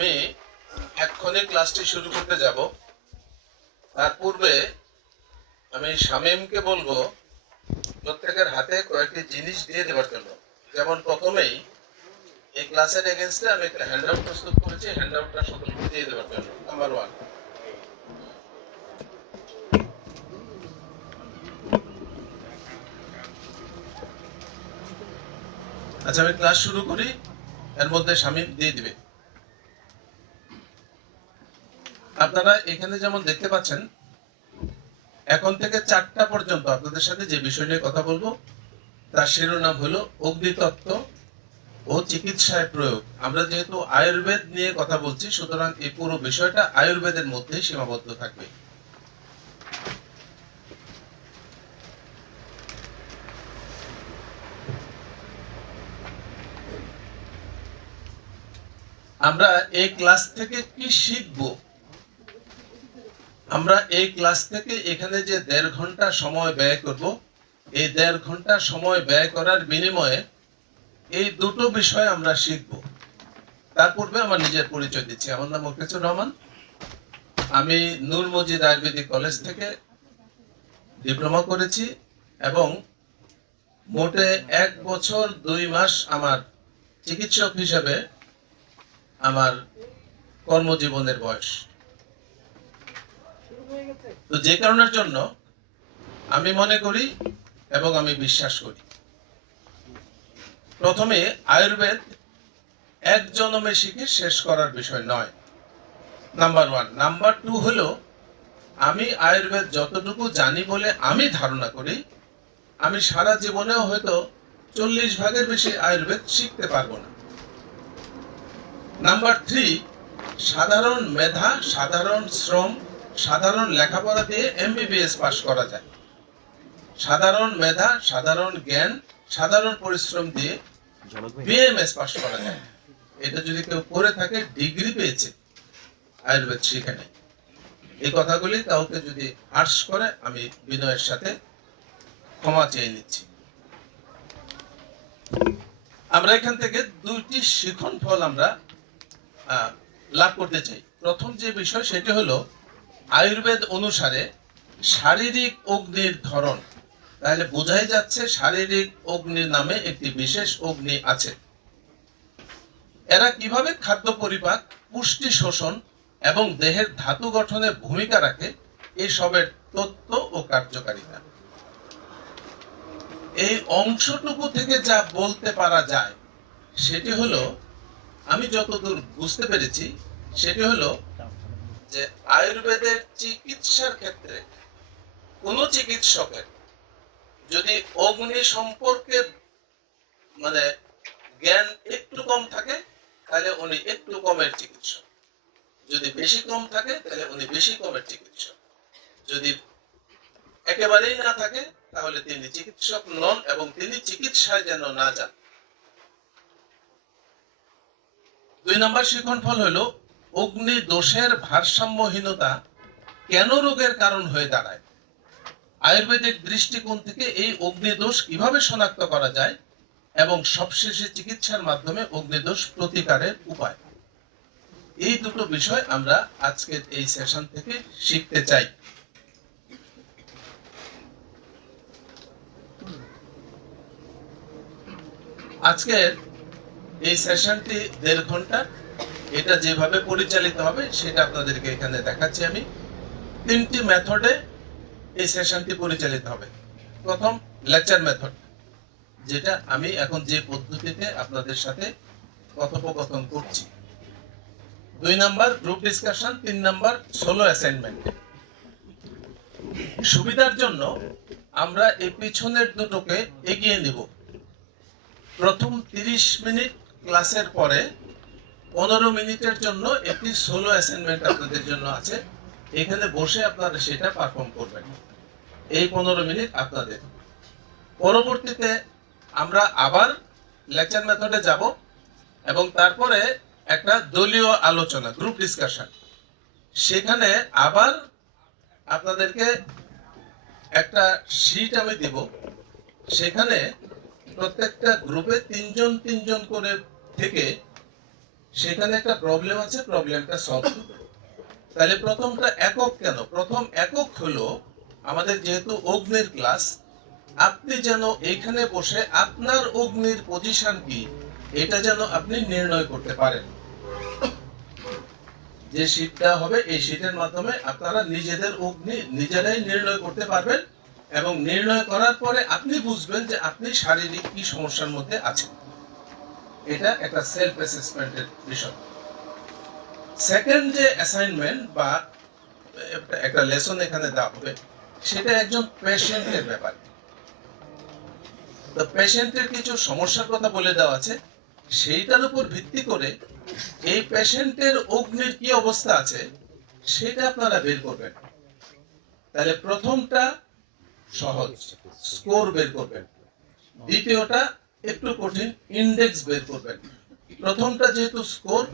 আমি এক্ষুনি ক্লাসটি শুরু করতে যাব। তার পূর্বে আমি শামীমকে বলবো প্রত্যেকের হাতে কয়েকটি জিনিস দিয়ে দেওয়ার জন্য। যেমন প্রথমেই এই ক্লাসের এগেইনস্টে আমি একটা হ্যান্ডআউট প্রস্তুত করেছি, হ্যান্ডআউটটা সকলকে দিয়ে দেওয়ার জন্য। নাম্বার 1। আচ্ছা, আমি ক্লাস শুরু করি, এর মধ্যে শামীম দিয়ে দিবে। আপনারা এখানে যেমন দেখতে পাচ্ছেন, এখন থেকে 4টা পর্যন্ত আপনাদের সাথে যে বিষয় নিয়ে কথা বলবো তার শিরোনাম হলো অগ্নিতত্ত্ব ও চিকিৎসায় প্রয়োগ। আমরা যেহেতু আয়ুর্বেদ নিয়ে কথা বলছি, সুতরাং এই পুরো বিষয়টা আয়ুর্বেদের মধ্যেই সীমাবদ্ধ থাকবে। আমরা এই ক্লাস থেকে কি শিখবো? আমরা এই ক্লাস থেকে এখানে যে 1.5 ঘন্টা সময় ব্যয় করব, এই 1.5 ঘন্টা সময় ব্যয় করার বিনিময়ে এই দুটো বিষয় আমরা শিখব। তার পূর্বে আমার নিজের পরিচয় দিচ্ছি। আমার নাম মুখলেছুর রহমান। আমি নূর মজিদ আয়ুর্বেদিক কলেজ থেকে ডিপ্লোমা করেছি এবং মোটে 1 বছর 2 মাস আমার চিকিৎসক হিসেবে আমার কর্মজীবনের বয়স। তো যে কারণের জন্য আমি মনে করি এবং আমি বিশ্বাস করি, প্রথমে আয়ুর্বেদ এক জন্মে শিখে শেষ করার বিষয় নয়, নাম্বার 1। নাম্বার 2 হলো, আমি আয়ুর্বেদ যতটুকু জানি বলে আমি ধারণা করি, আমি সারা জীবনেও হয়তো 40 ভাগের বেশি আয়ুর্বেদ শিখতে পারবো না। নাম্বার 3, সাধারণ মেধা, সাধারণ শ্রম, সাধারণ লেখাপড়া দিয়ে MBBS পাস করা যায়। সাধারণ মেধা, সাধারণ জ্ঞান, সাধারণ পরিশ্রম দিয়ে BMS পাস করা যায়। এটা যদি কেউ করে থাকে, ডিগ্রি পেয়েছে, আয়ুর্বেদ শিখে নেই। এই কথাগুলি কাউকে যদি হার্শ করে, আমি বিনয়ের সাথে ক্ষমা চেয়ে নিচ্ছি। আমরা এখান থেকে 2টি শিখন ফল আমরা লাভ করতে চাই। প্রথম যে বিষয় সেটি হলো, আয়ুর্বেদ অনুসারে শারীরিক অগ্নির ধরন। তাহলে বোঝাই যাচ্ছে শারীরিক অগ্নি নামে একটি বিশেষ অগ্নি আছে। এরা কিভাবে খাদ্য পরিপাক, পুষ্টি শোষণ এবং দেহের ধাতু গঠনে ভূমিকা রাখে, এসবের তত্ত্ব ও কার্যকারিতা। এই অংশটুকু থেকে যা বলতে পারা যায় সেটি হলো, আমি যতদূর বুঝতে পেরেছি সেটি হলো যে আয়ুর্বেদের চিকিৎসার ক্ষেত্রে কোন চিকিৎসকের যদি অগ্নি সম্পর্কে জ্ঞান একটু কম থাকে, তাহলে উনি একটু কমের চিকিৎসক। যদি বেশি কম থাকে, তাহলে উনি বেশি কমের চিকিৎসক। যদি একেবারেই না থাকে, তাহলে তিনি চিকিৎসক নন এবং তিনি চিকিৎসায় যেন না যান। 2 নম্বর শিখন ফল হলো, অগ্নি দোষের ভারসাম্যহীনতা কেন রোগের কারণ হয়ে দাঁড়ায়। আয়ুর্বেদিক দৃষ্টিকোণ থেকে এই অগ্নিদোষ কিভাবে শনাক্ত করা যায় এবং সবশেষে চিকিৎসার মাধ্যমে অগ্নিদোষ প্রতিকারের উপায়। এই দুটো বিষয় আমরা আজকের এই সেশন থেকে শিখতে চাই। আজকের এই সেশনটি 1.5 ঘন্টা। এটা যেভাবে পরিচালিত হবে সেটা আপনাদেরকে এখানে দেখাচ্ছি আমি। 3টি মেথডে এই সেশনটি পরিচালিত হবে। প্রথম, লেকচার মেথড, যেটা আমি এখন যে পদ্ধতিতে আপনাদের সাথে কথোপকথন করছি। 2 number group discussion, 3 number solo assignment. সুবিধার জন্য আমরা এই পিছনের দুটোকে এগিয়ে নিব। প্রথম 30 মিনিট ক্লাসের পরে 15 মিনিটের জন্য একটি সোলো অ্যাসাইনমেন্ট আপনাদের জন্য আছে। এখানে বসে আপনারা সেটা পারফর্ম করবেন। এই 15 মিনিট আপনাদের। পরবর্তীতে আমরা আবার লেকচার মেথডে যাব এবং তারপরে একটা দলীয় আলোচনা, গ্রুপ ডিসকাশন। সেখানে আবার আপনাদেরকে একটা শীট আমি দেব, সেখানে প্রত্যেকটা গ্রুপে 3 জন করে থেকে সেখানে একটা প্রবলেম আছে, প্রবলেমটা সলভ করব। তাহলে প্রথমটা একক কেন? প্রথম একক হলো আমাদের যেহেতু অগ্নির ক্লাস, আপনি যেন এখানে বসে আপনার অগ্নির পজিশন কি এটা যেন আপনি নির্ণয় করতে পারেন। যে শীটটা হবে এই শীটের মাধ্যমে আপনারা নিজেদের অগ্নি নিজেরাই নির্ণয় করতে পারবেন এবং নির্ণয় করার পরে আপনি বুঝবেন যে আপনি শারীরিক কি সমস্যার মধ্যে আছেন। এটা একটা সেলফ অ্যাসেসমেন্টের বিষয়। সেকেন্ড যে অ্যাসাইনমেন্ট বা একটা লেসন এখানে দেওয়া হবে সেটা একজন পেশেন্টের ব্যাপার। তো পেশেন্টের কিছু সমস্যার কথা বলে দেওয়া আছে, সেইটার উপর ভিত্তি করে এই পেশেন্টের অগ্নির কি অবস্থা আছে সেটা আপনারা বের করবেন। তাহলে প্রথমটা সহজ, স্কোর বের করবেন। দ্বিতীয়টা একটু কঠিন, ইন্ডেক্স বের করবেন। প্রথমটা যেহেতু স্কোর,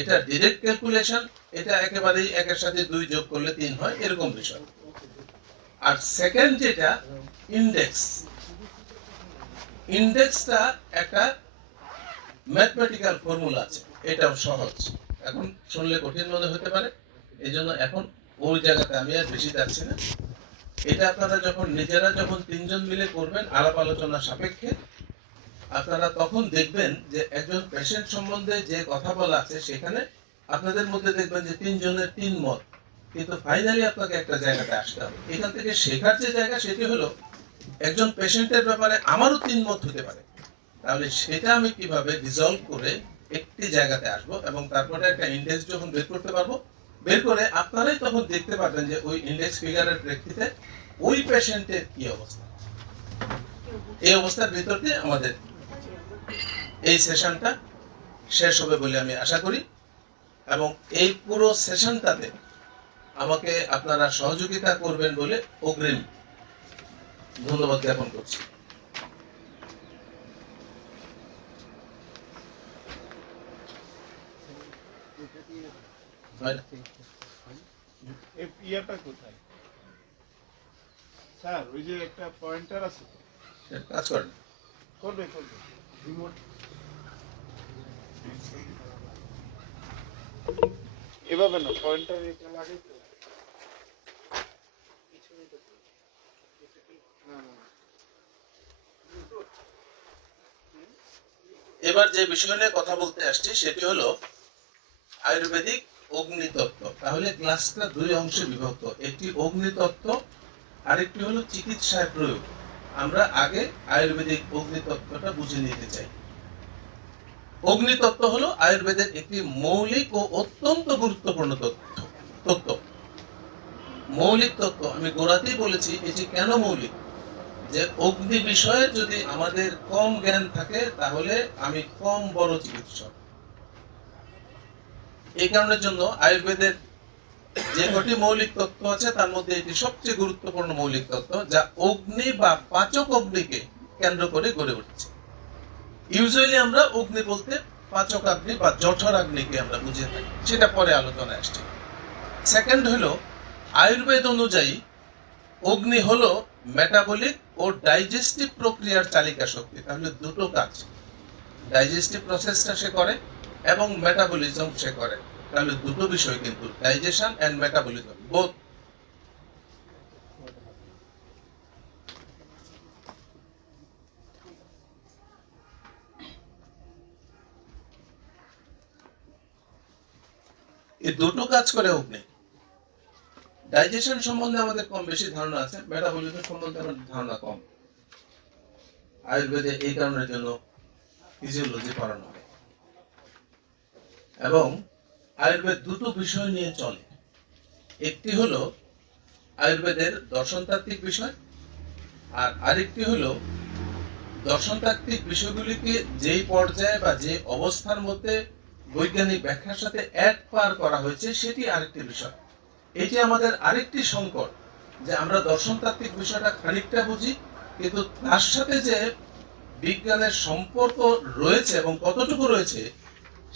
এটা ডিরেক্ট ক্যালকুলেশন, এটা একেবারেই একের সাথে 2 যোগ করলে 3 হয় এরকম বিষয়। আর সেকেন্ড যেটা ইন্ডেক্স, ইন্ডেক্সটা একটা ম্যাথমেটিক্যাল ফর্মুলা আছে, এটাও সহজ। এখন শুনলে কঠিন মনে হতে পারে, এই জন্য এখন ওই জায়গাতে আমি আর বেশি যাচ্ছি না। এটা আপনারা যখন নিজেরা যখন 3 জন মিলে করবেন আলাপ আলোচনা সাপেক্ষে, আপনারা তখন দেখবেন যে একজন পেশেন্ট সম্বন্ধে যে কথা বলা আছে সেখানে আপনাদের মধ্যে দেখবেন যে 3 জনের 3 মত, কিন্তু ফাইনালি আপনাকে একটা জায়গাতে আসতে হবে। এখান থেকে শেখার যে জায়গা সেটি হলো একজন পেশেন্টের ব্যাপারে আমারও 3 মত হতে পারে, তাহলে সেটা আমি কিভাবে রিজলভ করে একটি জায়গাতে আসব এবং তারপরে একটা ইন্ডেক্স যখন বের করতে পারবো, বের করে আপনারাই তখন দেখতে পারবেন যে ওই ইন্ডেক্স ফিগারের প্রেক্ষিতে ওই পেশেন্টের কি অবস্থা। এই অবস্থার ভিতর দিয়ে আমাদের এই সেশনটা শেষ হবে বলে আমি আশা করি এবং এই পুরো সেশনটাতে আমাকে আপনারা সহযোগিতা করবেন বলে অগ্রিম ধন্যবাদ জ্ঞাপন করছি। ইয়াটা কোথায় স্যার? ওই যে একটা পয়েন্টার আছে, কাজ করেন। করবে করবে রিমোট এভাবে না, পয়েন্টার এটা লাগে তো না না। এবার যে বিষয় নিয়ে কথা বলতে আসছি সেটি হলো আয়ুর্বেদিক অগ্নিতত্ত্ব। তাহলে ক্লাসটা 2 অংশে বিভক্ত, একটি অগ্নিতত্ত্ব আরেকটি হলো চিকিৎসায় প্রয়োগ। আমরা আগে আয়ুর্বেদিক অগ্নিতত্ত্বটা বুঝে নিতে চাই। অগ্নিতত্ত্ব হলো আয়ুর্বেদের একটি মৌলিক ও অত্যন্ত গুরুত্বপূর্ণ তত্ত্ব। মৌলিক তত্ত্ব আমি গোড়াতেই বলেছি এটি কেন মৌলিক, যে অগ্নি বিষয়ে যদি আমাদের কম জ্ঞান থাকে তাহলে আমি কম বড় চিকিৎসক। এই কারণের জন্য আয়ুর্বেদের যে কটি মৌলিক তত্ত্ব আছে তার মধ্যে এটি সবচেয়ে গুরুত্বপূর্ণ মৌলিক তত্ত্ব, যা অগ্নি বা পাচক অগ্নিকে কেন্দ্র করে গড়ে উঠেছে। ইউজুয়ালি আমরা অগ্নি বলতে পাচক অগ্নি বা জঠর অগ্নিকে আমরা বুঝে থাকি, সেটা পরে আলোচনায় আসছে। সেকেন্ড হলো আয়ুর্বেদ অনুযায়ী অগ্নি হলো মেটাবলিক ও ডাইজেস্টিভ প্রক্রিয়ার চালিকা শক্তি। তাহলে দুটো কাজ, ডাইজেস্টিভ প্রসেসটা সে করে এবং মেটাবলিজম সে করে। তাহলে দুটো বিষয় কিন্তু, ডাইজেশন এন্ড মেটাবলিজম বোথ। এই দুটো কাজ করে অগ্নি। ডাইজেশন সম্বন্ধে আমাদের কম বেশি ধারণা আছে, মেটাবলিজম সম্বন্ধে আমাদের ধারণা কম। আয়ুর্বেদে এই কারণের জন্য ফিজিওলজি পড়ানো হয় এবং আয়ুর্বেদ দুটো বিষয় নিয়ে চলে। একটি হলো আয়ুর্বেদের দর্শনতাত্ত্বিক বিষয়, আর আরেকটি হলো দর্শনতাত্ত্বিক বিষয়গুলিকে যেই পর্যায়ে বা যে অবস্থার মধ্যে বৈজ্ঞানিক ব্যাখ্যার সাথে এক পার করা হয়েছে সেটি আরেকটি বিষয়। এটি আমাদের আরেকটি সংকট যে আমরা দর্শনতাত্ত্বিক বিষয়টা খানিকটা বুঝি, কিন্তু তার সাথে যে বিজ্ঞানের সম্পর্ক রয়েছে এবং কতটুকু রয়েছে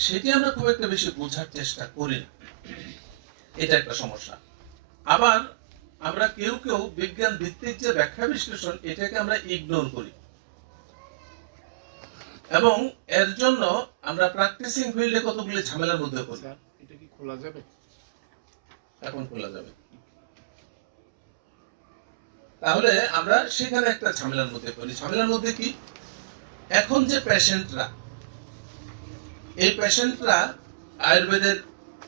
সেটি আমরা খুব একটা বেশি বোঝার চেষ্টা করি না। এটা একটা সমস্যা। আবার আমরা কেউ কেউ বিজ্ঞান ভিত্তিক যে ব্যাখ্যা বিশ্লেষণ এটাকে আমরা ইগনোর করি। এবং এর জন্য আমরা প্র্যাকটিসিং ফিল্ডে কতগুলি ঝামেলার মধ্যে পড়ি। স্যার এটা কি খোলা যাবে? এখন খোলা যাবে। তাহলে আমরা সেখানে একটা ঝামেলার মধ্যে পড়ি। ঝামেলার মধ্যে কি, এখন যে পেশেন্টরা, এই পেশেন্টরা আয়ুর্বেদের,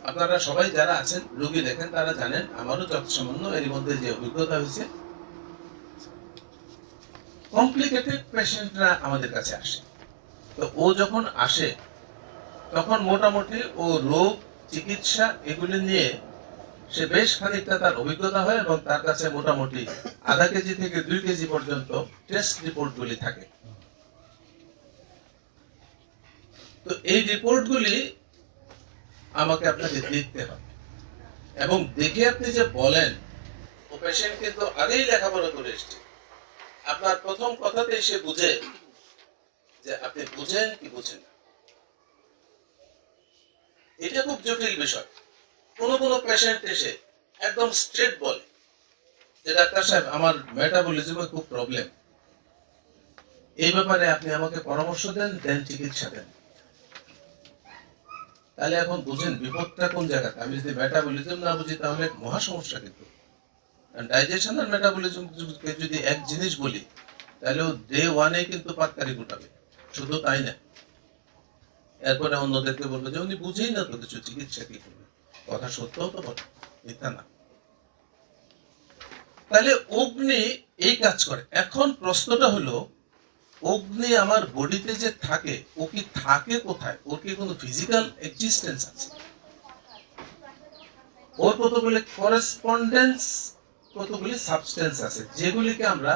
আপনারা সবাই যারা আছেন রোগী দেখেন তারা জানেন, আমারও যত সামান্য এর মধ্যে যে অভিজ্ঞতা হয়েছে, কমপ্লিকেটেড পেশেন্টরা আমাদের কাছে আসে। তো ও যখন আসে তখন মোটামুটি ও রোগ চিকিৎসা এগুলি নিয়ে সে বেশ খানিকটা তার অভিজ্ঞতা হয় এবং তার কাছে মোটামুটি আধা কেজি থেকে 2 কেজি পর্যন্ত টেস্ট রিপোর্টগুলি থাকে। তো এই রিপোর্টগুলি আমাকে আপনাকে দেখতে হবে এবং দেখে আপনি যে বলেন ও পেশেন্ট কিন্তু আগেই লেখাপড়া করে এসছে, আপনার প্রথম কথাতেই সে বুঝে যে আপনি বুঝেন কি বুঝেন না। এটা খুব জটিল বিষয়। কোন কোন পেশেন্ট এসে একদম স্ট্রেট বলে যে ডাক্তার সাহেব আমার মেটাবলিজমে খুব প্রবলেম, এই ব্যাপারে আপনি আমাকে পরামর্শ দেন, দেন চিকিৎসা দেন। তাহলে এখন বুঝেন বিপদটা কোন জায়গাতে। আমি যদি মেটাবলিজম না বুঝি তাহলে মহা সমস্যা। কিন্তু ডাইজেশন আর মেটাবলিজম যদি এক জিনিস বলি তাহলে ডে ওয়ানে কিন্তু পাতকারি গোটাবে। শুধু তাই না, এরপরে অন্যদেরকে বলবে যে উনি বুঝেই না তো কিছু, চিকিৎসা কি করবে। কথা সত্যও তো বটে, মিথ্যা না। তাহলে অগ্নি এই কাজ করে। এখন প্রশ্নটা হলো, অগ্নি আমার বডিতে যে থাকে, ও কি থাকে কোথায়? ওর কি কোনো ফিজিক্যাল এক্সিস্টেন্স আছে? ওর কতগুলি করেসপন্ডেন্স, কতগুলি সাবস্টেন্স আছে যেগুলিকে আমরা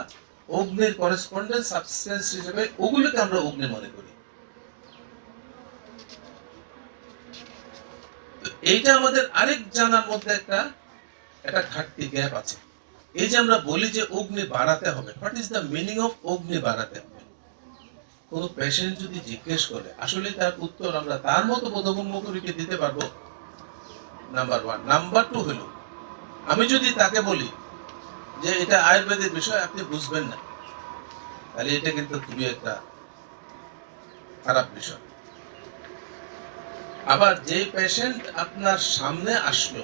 অগ্নির করেসপন্ডেন্স সাবস্টেন্স হিসেবে, ওগুলিকে আমরা অগ্নি মনে করি। তো এইটা আমাদের আরেক জানার মধ্যে একটা ঘাটতি, গ্যাপ আছে। এই যে আমরা বলি যে অগ্নি বাড়াতে হবে, what is the meaning of অগ্নি বাড়াতে হবে? কোন পেশেন্ট যদি জিজ্ঞেস করে, আসলে তার উত্তর আমরা তার মতো বোধগম্য করে কি দিতে পারবো? Number one. নাম্বার টু হলো, আমি যদি তাকে বলি যে এটা আয়ুর্বেদের বিষয়, আপনি বুঝবেন না, তাহলে এটা কিন্তু খুবই একটা খারাপ বিষয়। আবার যে পেশেন্ট আপনার সামনে আসলো,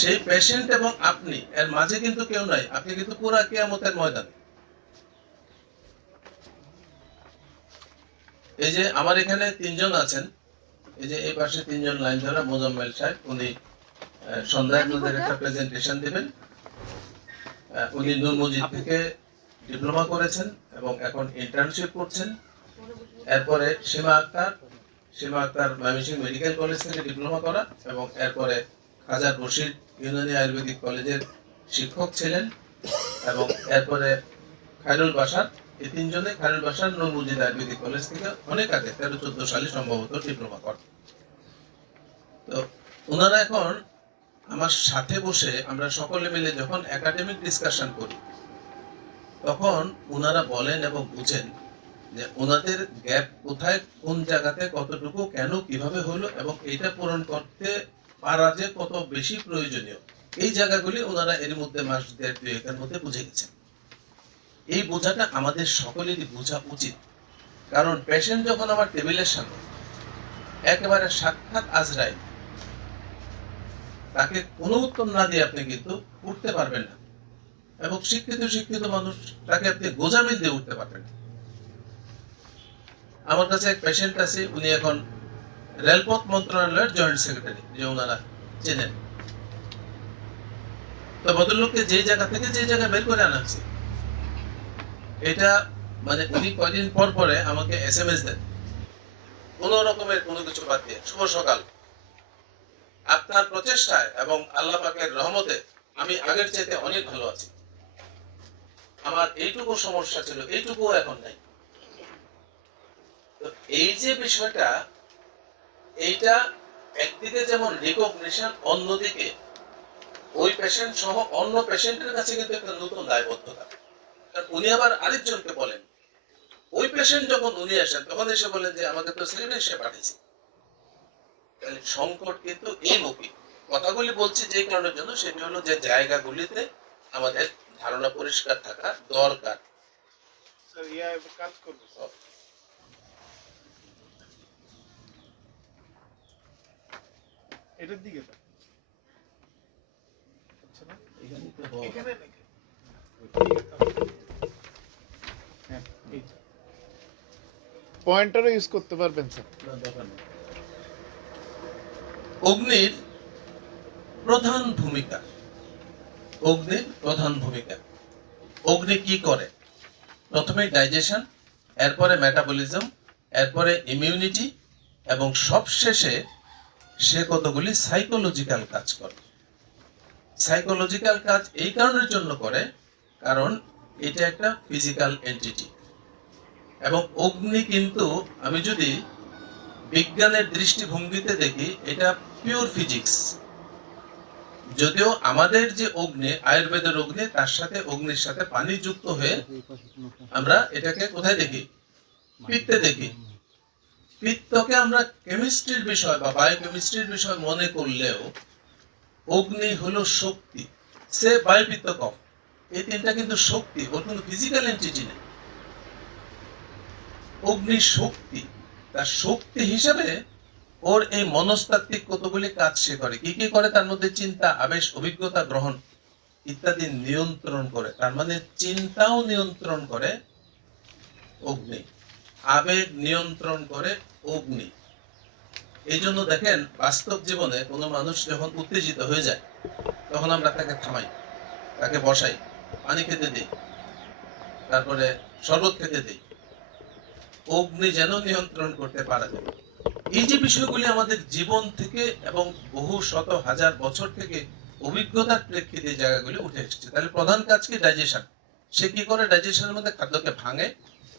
সেই পেশেন্ট এবং আপনি এর মাঝে কিন্তু কেউ নাই, আপনি কিন্তু পুরা কিয়ামতের ময়দান। এই যে আমার এখানে 3 জন আছেন, এই যে এই পাশে 3 জন লাইন ধরা, মোজাম্মেল সাহেব, উনি সন্ধ্যায় আপনাদের একটা প্রেজেন্টেশন দিবেন। উনি নূর মসজিদ থেকে ডিপ্লোমা করেছেন এবং এখন ইন্টার্নশিপ করছেন। এরপরে সীমা আক্তার ময়মনসিংহ মেডিকেল কলেজ থেকে ডিপ্লোমা করা এবং এরপরে হাজার বশির ইউনানি আয়ুর্বেদিক কলেজের শিক্ষক ছিলেন এবং এরপরে খায়রুল বাশার, এই 3 জনে খায়রুল বাশার নূর মসজিদ আয়ুর্বেদিক কলেজ থেকে অনেক আগে 13-14 সালে সম্ভবত ডিপ্লোমা করেন। তো ওনারা এখন আমার সাথে বসে আমরা সকলে মিলে যখন একাডেমিক ডিসকাশন করি, তখন ওনারা বলেন এবং বুঝেন যে ওনাদের গ্যাপ কোথায়, কোন জায়গাতে, কতটুকু, কেন, কিভাবে হলো এবং এটা পূরণ করতে পারা যে কত বেশি প্রয়োজনীয়, এই জায়গাগুলি ওনারা এর মধ্যে মাস দেড় দুয়েকের মধ্যে বুঝে গেছেন। এই বোঝাটা আমাদের সকলেরই বোঝা উচিত। কারণ পেশেন্ট যখন আমার টেবিলের সামনে একেবারে সাক্ষাৎ আজরাইল, তাকে কোনো উত্তর না দিয়ে আপনি কিন্তু উঠতে পারবেন না, এবং শিক্ষিত মানুষ, তাকে আপনি গোজামিল দিয়ে উঠতে পারবেন না। আমার কাছে এক পেশেন্ট আছে, উনি এখন রেলপথ মন্ত্রণালয়ের জয়েন্ট সেক্রেটারি, যে ওনারা চেনেন। তো ভদ্রলোককে যে জায়গা থেকে যে জায়গায় বের করে আনা হচ্ছে, এটা মানে উনি কয়দিন পর পরে আমাকে SMS দেন, কোন রকমের কোনো কিছু বাদ দিয়ে, শুভ সকাল, আপনার প্রচেষ্টায় এবং আল্লাহ পাকের রহমতে আমি আগের চাইতে অনেক ভালো আছি, আমার এইটুকু সমস্যা ছিল, এইটুকুও এখন নাই। তো এই যে বিষয়টা, এইটা একদিকে যেমন রিকগনিশন, অন্যদিকে ওই পেশেন্ট সহ অন্য পেশেন্টের কাছে কিন্তু একটা নতুন দায়বদ্ধতা। কারণ উনি আবার আরেকজনকে বলেন, ওই পেশেন্ট যখন উনি আসেন তখন এসে বলেন যে আমাকে তো সেক্রেটারি সে পাঠিয়েছে। তাহলে সংকট কিন্তু এই মুখী। কথাগুলি বলছি যে কারণের জন্য, সেটা হলো যে জায়গাগুলিতে আমাদের ধারণা পরিষ্কার থাকা দরকার। স্যার ইয়া কাজ করবে স্যার। এটার দিকে তাকান। আচ্ছা না? এখানে নাকি? হ্যাঁ, এইটা। পয়েন্টারও ইউজ করতে পারবেন স্যার। অগ্নির প্রধান ভূমিকা, অগ্নির প্রধান ভূমিকা। অগ্নি কি করে? প্রথমে ডাইজেশন, এরপরে মেটাবলিজম, এরপরে ইমিউনিটি, এবং সবশেষে সে কতগুলি সাইকোলজিক্যাল কাজ করে। সাইকোলজিক্যাল কাজ এই কারণের জন্য করে কারণ এটা একটা ফিজিক্যাল এন্টিটি। এবং অগ্নি কিন্তু আমি যদি বিজ্ঞানের দৃষ্টিভঙ্গিতে দেখি, এটা পিওর ফিজিক্স। যদিও আমাদের যে অগ্নি, আয়ুর্বেদের অগ্নি, তার সাথে অগ্নির সাথে পানি যুক্ত হয়ে আমরা এটাকে কোথায় দেখি? পিত্তে দেখি। পিত্তকে আমরা কেমিস্ট্রির বিষয় বা বায়োকেমিস্ট্রির বিষয় মনে করলেও অগ্নি হলো শক্তি। সে বায়ুপিত্ত কফ, এই তিনটা কিন্তু শক্তি, ওর কিন্তু ফিজিক্যাল এন্টিটি নেই। অগ্নি শক্তি, তার শক্তি হিসেবে ওর এই মনস্তাত্ত্বিক কতগুলি কাজ সে করে। কি কি করে? তার মধ্যে চিন্তা, আবেশ, অভিজ্ঞতা গ্রহণ ইত্যাদি নিয়ন্ত্রণ করে। তার মানে চিন্তাও নিয়ন্ত্রণ করে অগ্নি, আবেগ নিয়ন্ত্রণ করে অগ্নি। এই জন্য দেখেন, বাস্তব জীবনে কোনো মানুষ যখন উত্তেজিত হয়ে যায়, তখন আমরা তাকে থামাই, তাকে বসাই, পানি খেতে দিই, তারপরে শরবত খেতে দিই, অগ্নি যেন নিয়ন্ত্রণ করতে পারা যায়। এই যে বিষয়গুলি আমাদের জীবন থেকে এবং বহু শত হাজার বছর থেকে অভিজ্ঞতার প্রেক্ষিতে এই জায়গাগুলি উঠে এসেছে। তাহলে প্রধান কাজ কি? ডাইজেশন। সে কি করে? ডাইজেশনের মধ্যে খাদ্যকে ভাঙে,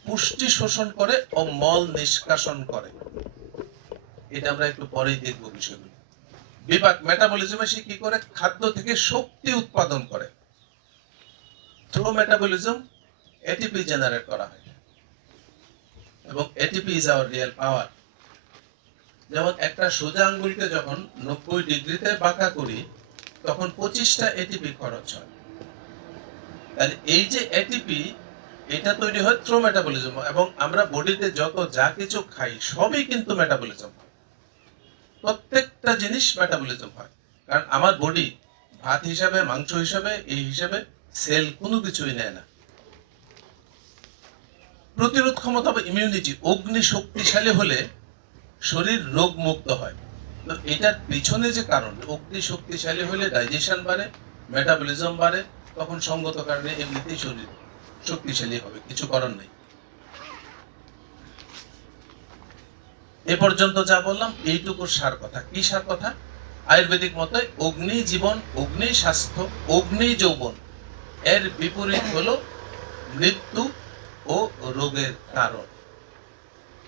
পুষ্টি শোষণ করে ও মল নিষ্কাশন করে। এটা আমরা একটু পরেই দেখবো বিষয়গুলো। বিপাক, মেটাবলিজমে সে কি করে? খাদ্য থেকে শক্তি উৎপাদন করে। থ্রু মেটাবলিজম এটিপি জেনারেট করা হয়, এবং ATP is our real power. যেমন একটা সোজা আঙ্গুলকে যখন 90 ডিগ্রিতে বাঁকা করি, তখন 25টা এটিপি খরচ হয়। তাহলে এই যে এটিপি, এটা তৈরি হয় থ্রু মেটাবলিজম, এবং আমরা বডিতে যত যা কিছু খাই সবই কিন্তু মেটাবলিজম হয়। প্রত্যেকটা জিনিস মেটাবলিজম হয়, কারণ আমার বডি ভাত হিসাবে, মাংস হিসাবে, এই হিসাবে সেল কোনো কিছুই নেয় না। প্রতিরোধ ক্ষমতা বা ইমিউনিটি, অগ্নি শক্তিশালী হলে শরীর রোগ মুক্ত হয়। তো এটার পিছনে যে কারণ, অগ্নি শক্তিশালী হলে ডাইজেশন বাড়ে, মেটাবলিজম বাড়ে, তখন সঙ্গত কারণে এমনিতেই শরীর শক্তিশালী হবে, কিছু করার নেই। এ পর্যন্ত যা বললাম এইটুকু সার কথা। কি সার কথা? আয়ুর্বেদিক মতে অগ্নি জীবন, অগ্নি স্বাস্থ্য, অগ্নি যৌবন। এর বিপরীত হলো মৃত্যু ও রোগের কারণ।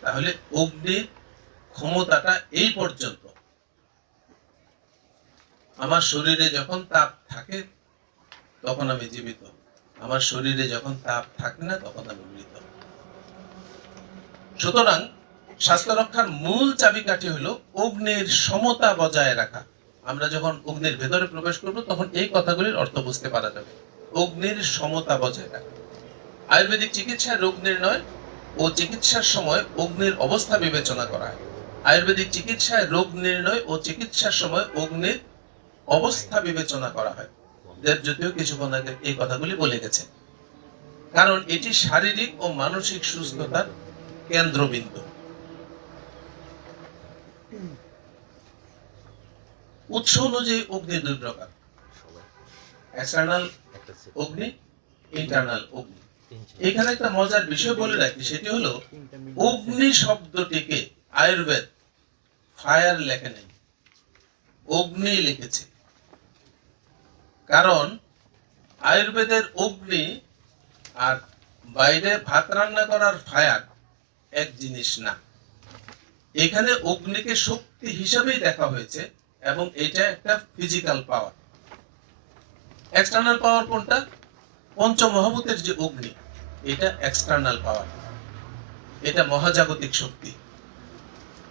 তাহলে অগ্নির ক্ষমতাটা এই পর্যন্ত। আমার শরীরে যখন তাপ থাকে তখন আমি জীবিত, আমার শরীরে যখন তাপ থাকে না তখন আমি মৃত। সুতরাং স্বাস্থ্য রক্ষার মূল চাবিকাঠি হলো অগ্নির সমতা বজায় রাখা। আমরা যখন অগ্নির ভেতরে প্রবেশ করব তখন এই কথাগুলির অর্থ বুঝতে পারা যাবে। অগ্নির সমতা বজায় রাখা। আয়ুর্বেদিক চিকিৎসায় রোগ নির্ণয় ও চিকিৎসার সময় অগ্নির অবস্থা বিবেচনা করা হয়। আয়ুর্বেদিক চিকিৎসায় রোগ নির্ণয় ও চিকিৎসার সময় অগ্নির অবস্থা বিবেচনা করা হয়। দেবজ্যোতিও কিছুক্ষণ আগে এই কথাগুলি বলে গেছে। কারণ এটি শারীরিক ও মানসিক সুস্থতার কেন্দ্রবিন্দু। উৎস অনুযায়ী অগ্নি দুই প্রকার: এক্সটার্নাল অগ্নি, ইন্টারনাল অগ্নি। এখানে একটা মজার বিষয় বলে রাখি, সেটি হলো অগ্নি শব্দটিকে আয়ুর্বেদ ফায়ার লেখে নেই, অগ্নি লিখেছে। কারণ আয়ুর্বেদের অগ্নি আর বাইরে ভাত রান্না করার ফায়ার এক জিনিস না। এখানে অগ্নিকে শক্তি হিসাবেই দেখা হয়েছে, এবং এটা একটা ফিজিক্যাল পাওয়ার। এক্সটার্নাল পাওয়ার কোনটা? পঞ্চমহাভূতের যে অগ্নি, এটা এক্সটার্নাল পাওয়ার, এটা মহাজাগতিক শক্তি।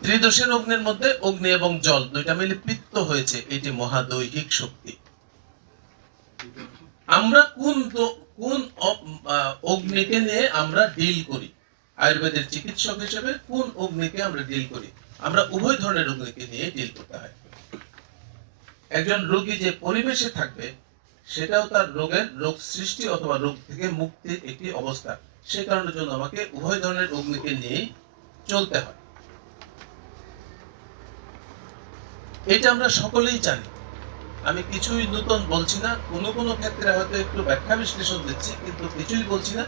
ত্রিদোষের অগ্নির মধ্যে অগ্নি এবং জল দুইটা মিলে পিত্ত হয়েছে, এটি মহাদৈহিক শক্তি। আমরা কোন অগ্নিকে নিয়ে আমরা ডিল করি? আয়ুর্বেদের চিকিৎসক হিসেবে কোন অগ্নিকে আমরা ডিল করি? আমরা উভয় ধরনের অগ্নিকে নিয়ে ডিল করতে হয়। একজন রোগী যে পরিবেশে থাকবে সেটাও তার রোগ সৃষ্টি অথবা রোগ থেকে মুক্তির একটি অবস্থা। সে কারণের জন্য আমাকে উভয় ধরনের অগ্নিকে নিয়েই চলতে হয়। এটা আমরা সকলেই জানি, আমি কিছুই নতুন বলছি না। কোনো কোনো ক্ষেত্রে হয়তো একটু ব্যাখ্যা বিশ্লেষণ দিচ্ছি, কিন্তু কিছুই বলছি না,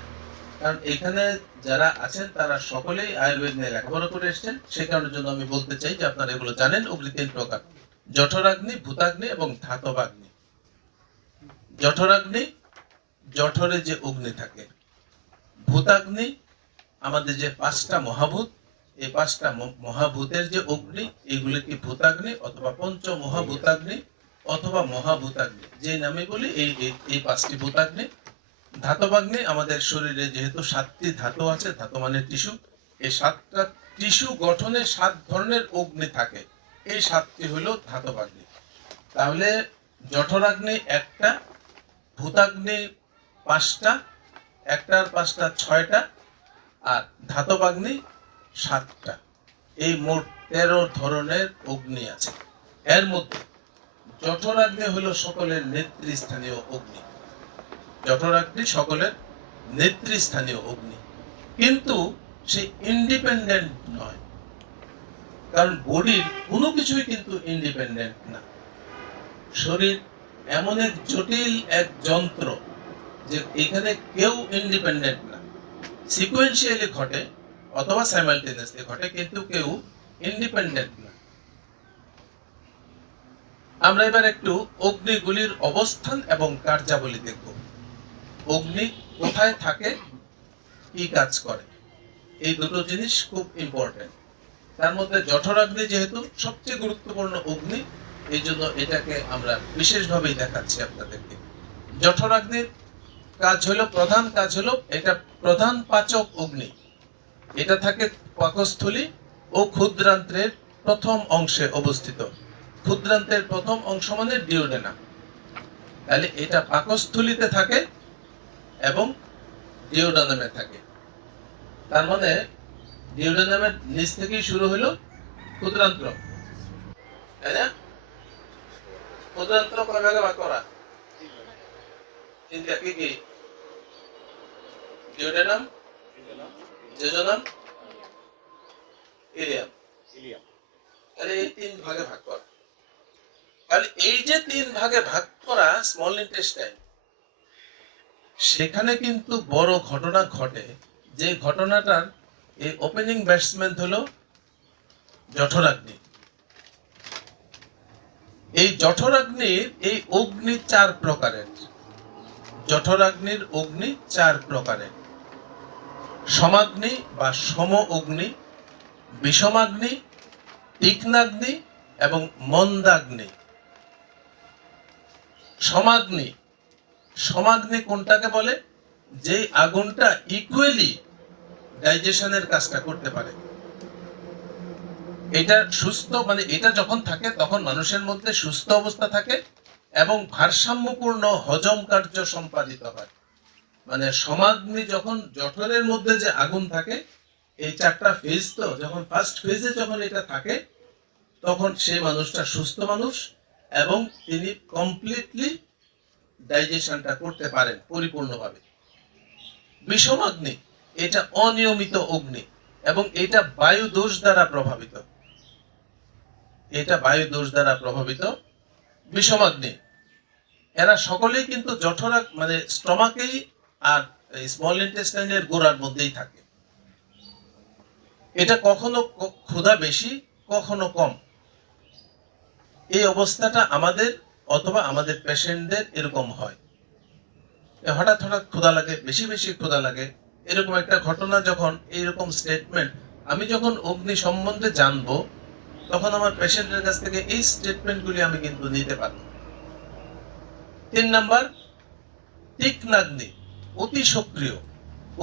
কারণ এখানে যারা আছেন তারা সকলেই আয়ুর্বেদ নিয়ে লেখাপড়া করে এসেছেন। সে কারণের জন্য আমি বলতে চাই যে আপনারা এগুলো জানেন। অগ্নি 3 প্রকার: জঠরাগ্নি, ভূতাগ্নি এবং ধাতবাগ্নি। জঠরাগ্নি, জঠরে যে অগ্নি থাকে। ভূতাগ্নি, আমাদের যে 5টা মহাভূত, এই 5টা মহাভূতের যে অগ্নি, এগুলিকে ভূতাগ্নি অথবা পঞ্চমহাভূতাগ্নি অথবা মহাভূতাগ্নি, যে নামে বলি এই 5টি ভূতাগ্নি। ধাতবাগ্নি, আমাদের শরীরে যেহেতু 7টি ধাতু আছে, ধাতু মানে টিস্যু, এই 7টা টিস্যু গঠনে 7 ধরনের অগ্নি থাকে, এই 7টি হলো ধাতবাগ্নি। তাহলে জঠরাগ্নি 1টা, ভূতাগ্নি 5টা, 1টার 5টা 6টা, আর ধাতবাগ্নি 7টা। এই মোট 13 ধরনের অগ্নি আছে। এর মধ্যে জঠরাগ্নি হলো সকলের নেতৃস্থানীয় অগ্নি। জঠরাগ্নি সকলের নেতৃস্থানীয় অগ্নি, কিন্তু সে ইন্ডিপেন্ডেন্ট নয়, কারণ বডির কোনো কিছুই কিন্তু ইন্ডিপেন্ডেন্ট না। শরীর এমন এক জটিল এক যন্ত্র যে এখানে কেউ ইন্ডিপেন্ডেন্ট না। সিকোয়েন্সিয়ালি ঘটে অথবা সাইমালটেনিয়াসলি ঘটে, কিন্তু কেউ ইন্ডিপেন্ডেন্ট না। আমরা এবার একটু অগ্নিগুলির অবস্থান এবং কার্যাবলী দেখব। অগ্নি কোথায় থাকে, কি কাজ করে, এই দুটো জিনিস খুব ইম্পর্টেন্ট। তার মধ্যে জঠরাগ্নি যেহেতু সবচেয়ে গুরুত্বপূর্ণ অগ্নি, এই জন্য এটাকে আমরা বিশেষভাবেই দেখাচ্ছি আপনাদেরকে। জঠরাগ্নির কাজ হলো, প্রধান কাজ হলো, এটা প্রধান পাচক অগ্নি। এটা থাকে পাকস্থলী ও ক্ষুদ্রান্ত্রের প্রথম অংশে অবস্থিত। ক্ষুদ্রান্ত্রের প্রথম অংশ মানে ডিওডেনাম। তাহলে এটা পাকস্থলীতে থাকে এবং ডিওডেনামে থাকে। তার মানে ডিওডেনামের নিচ থেকেই শুরু হলো ক্ষুদ্রান্ত্র, তাই না? ক্ষুদ্রান্ত্র কয় ভাগে ভাগ করা? 3টা। কি কি? Duodenum, jejunum, ileum. তাহলে এই 3 ভাগে ভাগ করা। তাহলে এই যে 3 ভাগে ভাগ করা স্মল ইন্টেস্টাইন, সেখানে কিন্তু বড় ঘটনা ঘটে। যে ঘটনাটার এই ওপেনিং ব্যাটসম্যান হলো জঠরাগ্নি। এই জঠরাগ্নির এই অগ্নি 4 প্রকারের। জঠরাগ্নির অগ্নি 4 প্রকারের: সমাগ্নি বা সম অগ্নি, বিষমাগ্নি, তীক্ষ্ণাগ্নি এবং মন্দাগ্নি। সমাগ্নি, সমাগ্নি কোনটাকে বলে? যে আগুনটা ইকুয়ালি ডাইজেশনের কাজটা করতে পারে। এটা সুস্থ, মানে এটা যখন থাকে তখন মানুষের মধ্যে সুস্থ অবস্থা থাকে এবং ভারসাম্যপূর্ণ হজম কার্য সম্পাদিত হয়। মানে সমাগ্নি যখন জঠরের মধ্যে যে আগুন থাকে, এই 4টা ফেজ, তো যখন ফার্স্ট ফেজে যখন এটা থাকে তখন সেই মানুষটা সুস্থ মানুষ এবং তিনি কমপ্লিটলি ডাইজেশনটা করতে পারেন পরিপূর্ণভাবে। বিষমাগ্নি, এটা অনিয়মিত অগ্নি এবং এটা বায়ু দোষ দ্বারা প্রভাবিত। এটা বায়ু দোষ দ্বারা প্রভাবিত বিষমাগ্নি। এরা সকলেই কিন্তু জঠরাগ মানে স্টমাকেই আর স্মল ইন্টেস্টাইনের গোড়ার মধ্যেই থাকে। এটা কখনো ক্ষুধা বেশি, কখনো কম। এই অবস্থাটা আমাদের অথবা আমাদের পেশেন্টদের এরকম হয়। হঠাৎ হঠাৎ ক্ষুধা লাগে, বেশি বেশি ক্ষুধা লাগে, এরকম একটা ঘটনা যখন, এইরকম স্টেটমেন্ট আমি যখন অগ্নি সম্বন্ধে জানবো, তখন আমার পেশেন্টের কাছ থেকে এই স্টেটমেন্টগুলি আমি কিন্তু নিতে পারি। 3 নাম্বার, তীক্ষ্ণাগ্নি, অতি সক্রিয়।